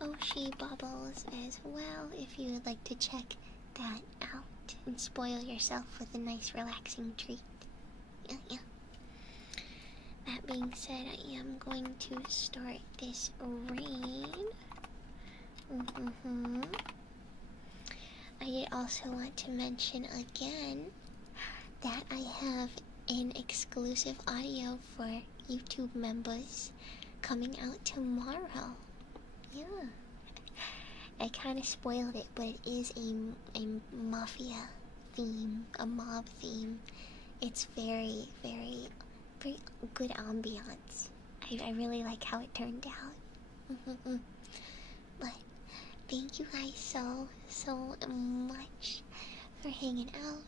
Oshi Bubbles as well, if you would like to check that out and spoil yourself with a nice relaxing treat. Yeah. That being said, I am going to start this raid. I did also want to mention again that I have an exclusive audio for YouTube members coming out tomorrow. Yeah. I kind of spoiled it, but it is a mafia theme, a mob theme. It's very, very, very good ambiance. I really like how it turned out. But thank you guys so much for hanging out,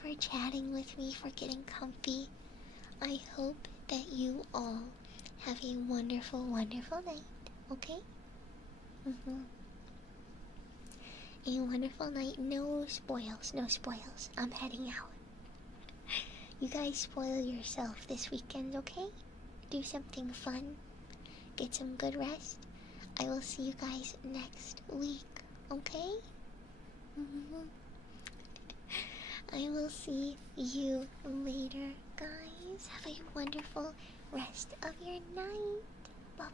for chatting with me, for getting comfy. I hope that you all have a wonderful, wonderful night, okay? A wonderful night. No spoils, no spoils. I'm heading out. You guys spoil yourself this weekend, okay? Do something fun. Get some good rest. I will see you guys next week, okay? I will see you later, guys. Have a wonderful rest of your night. Bye.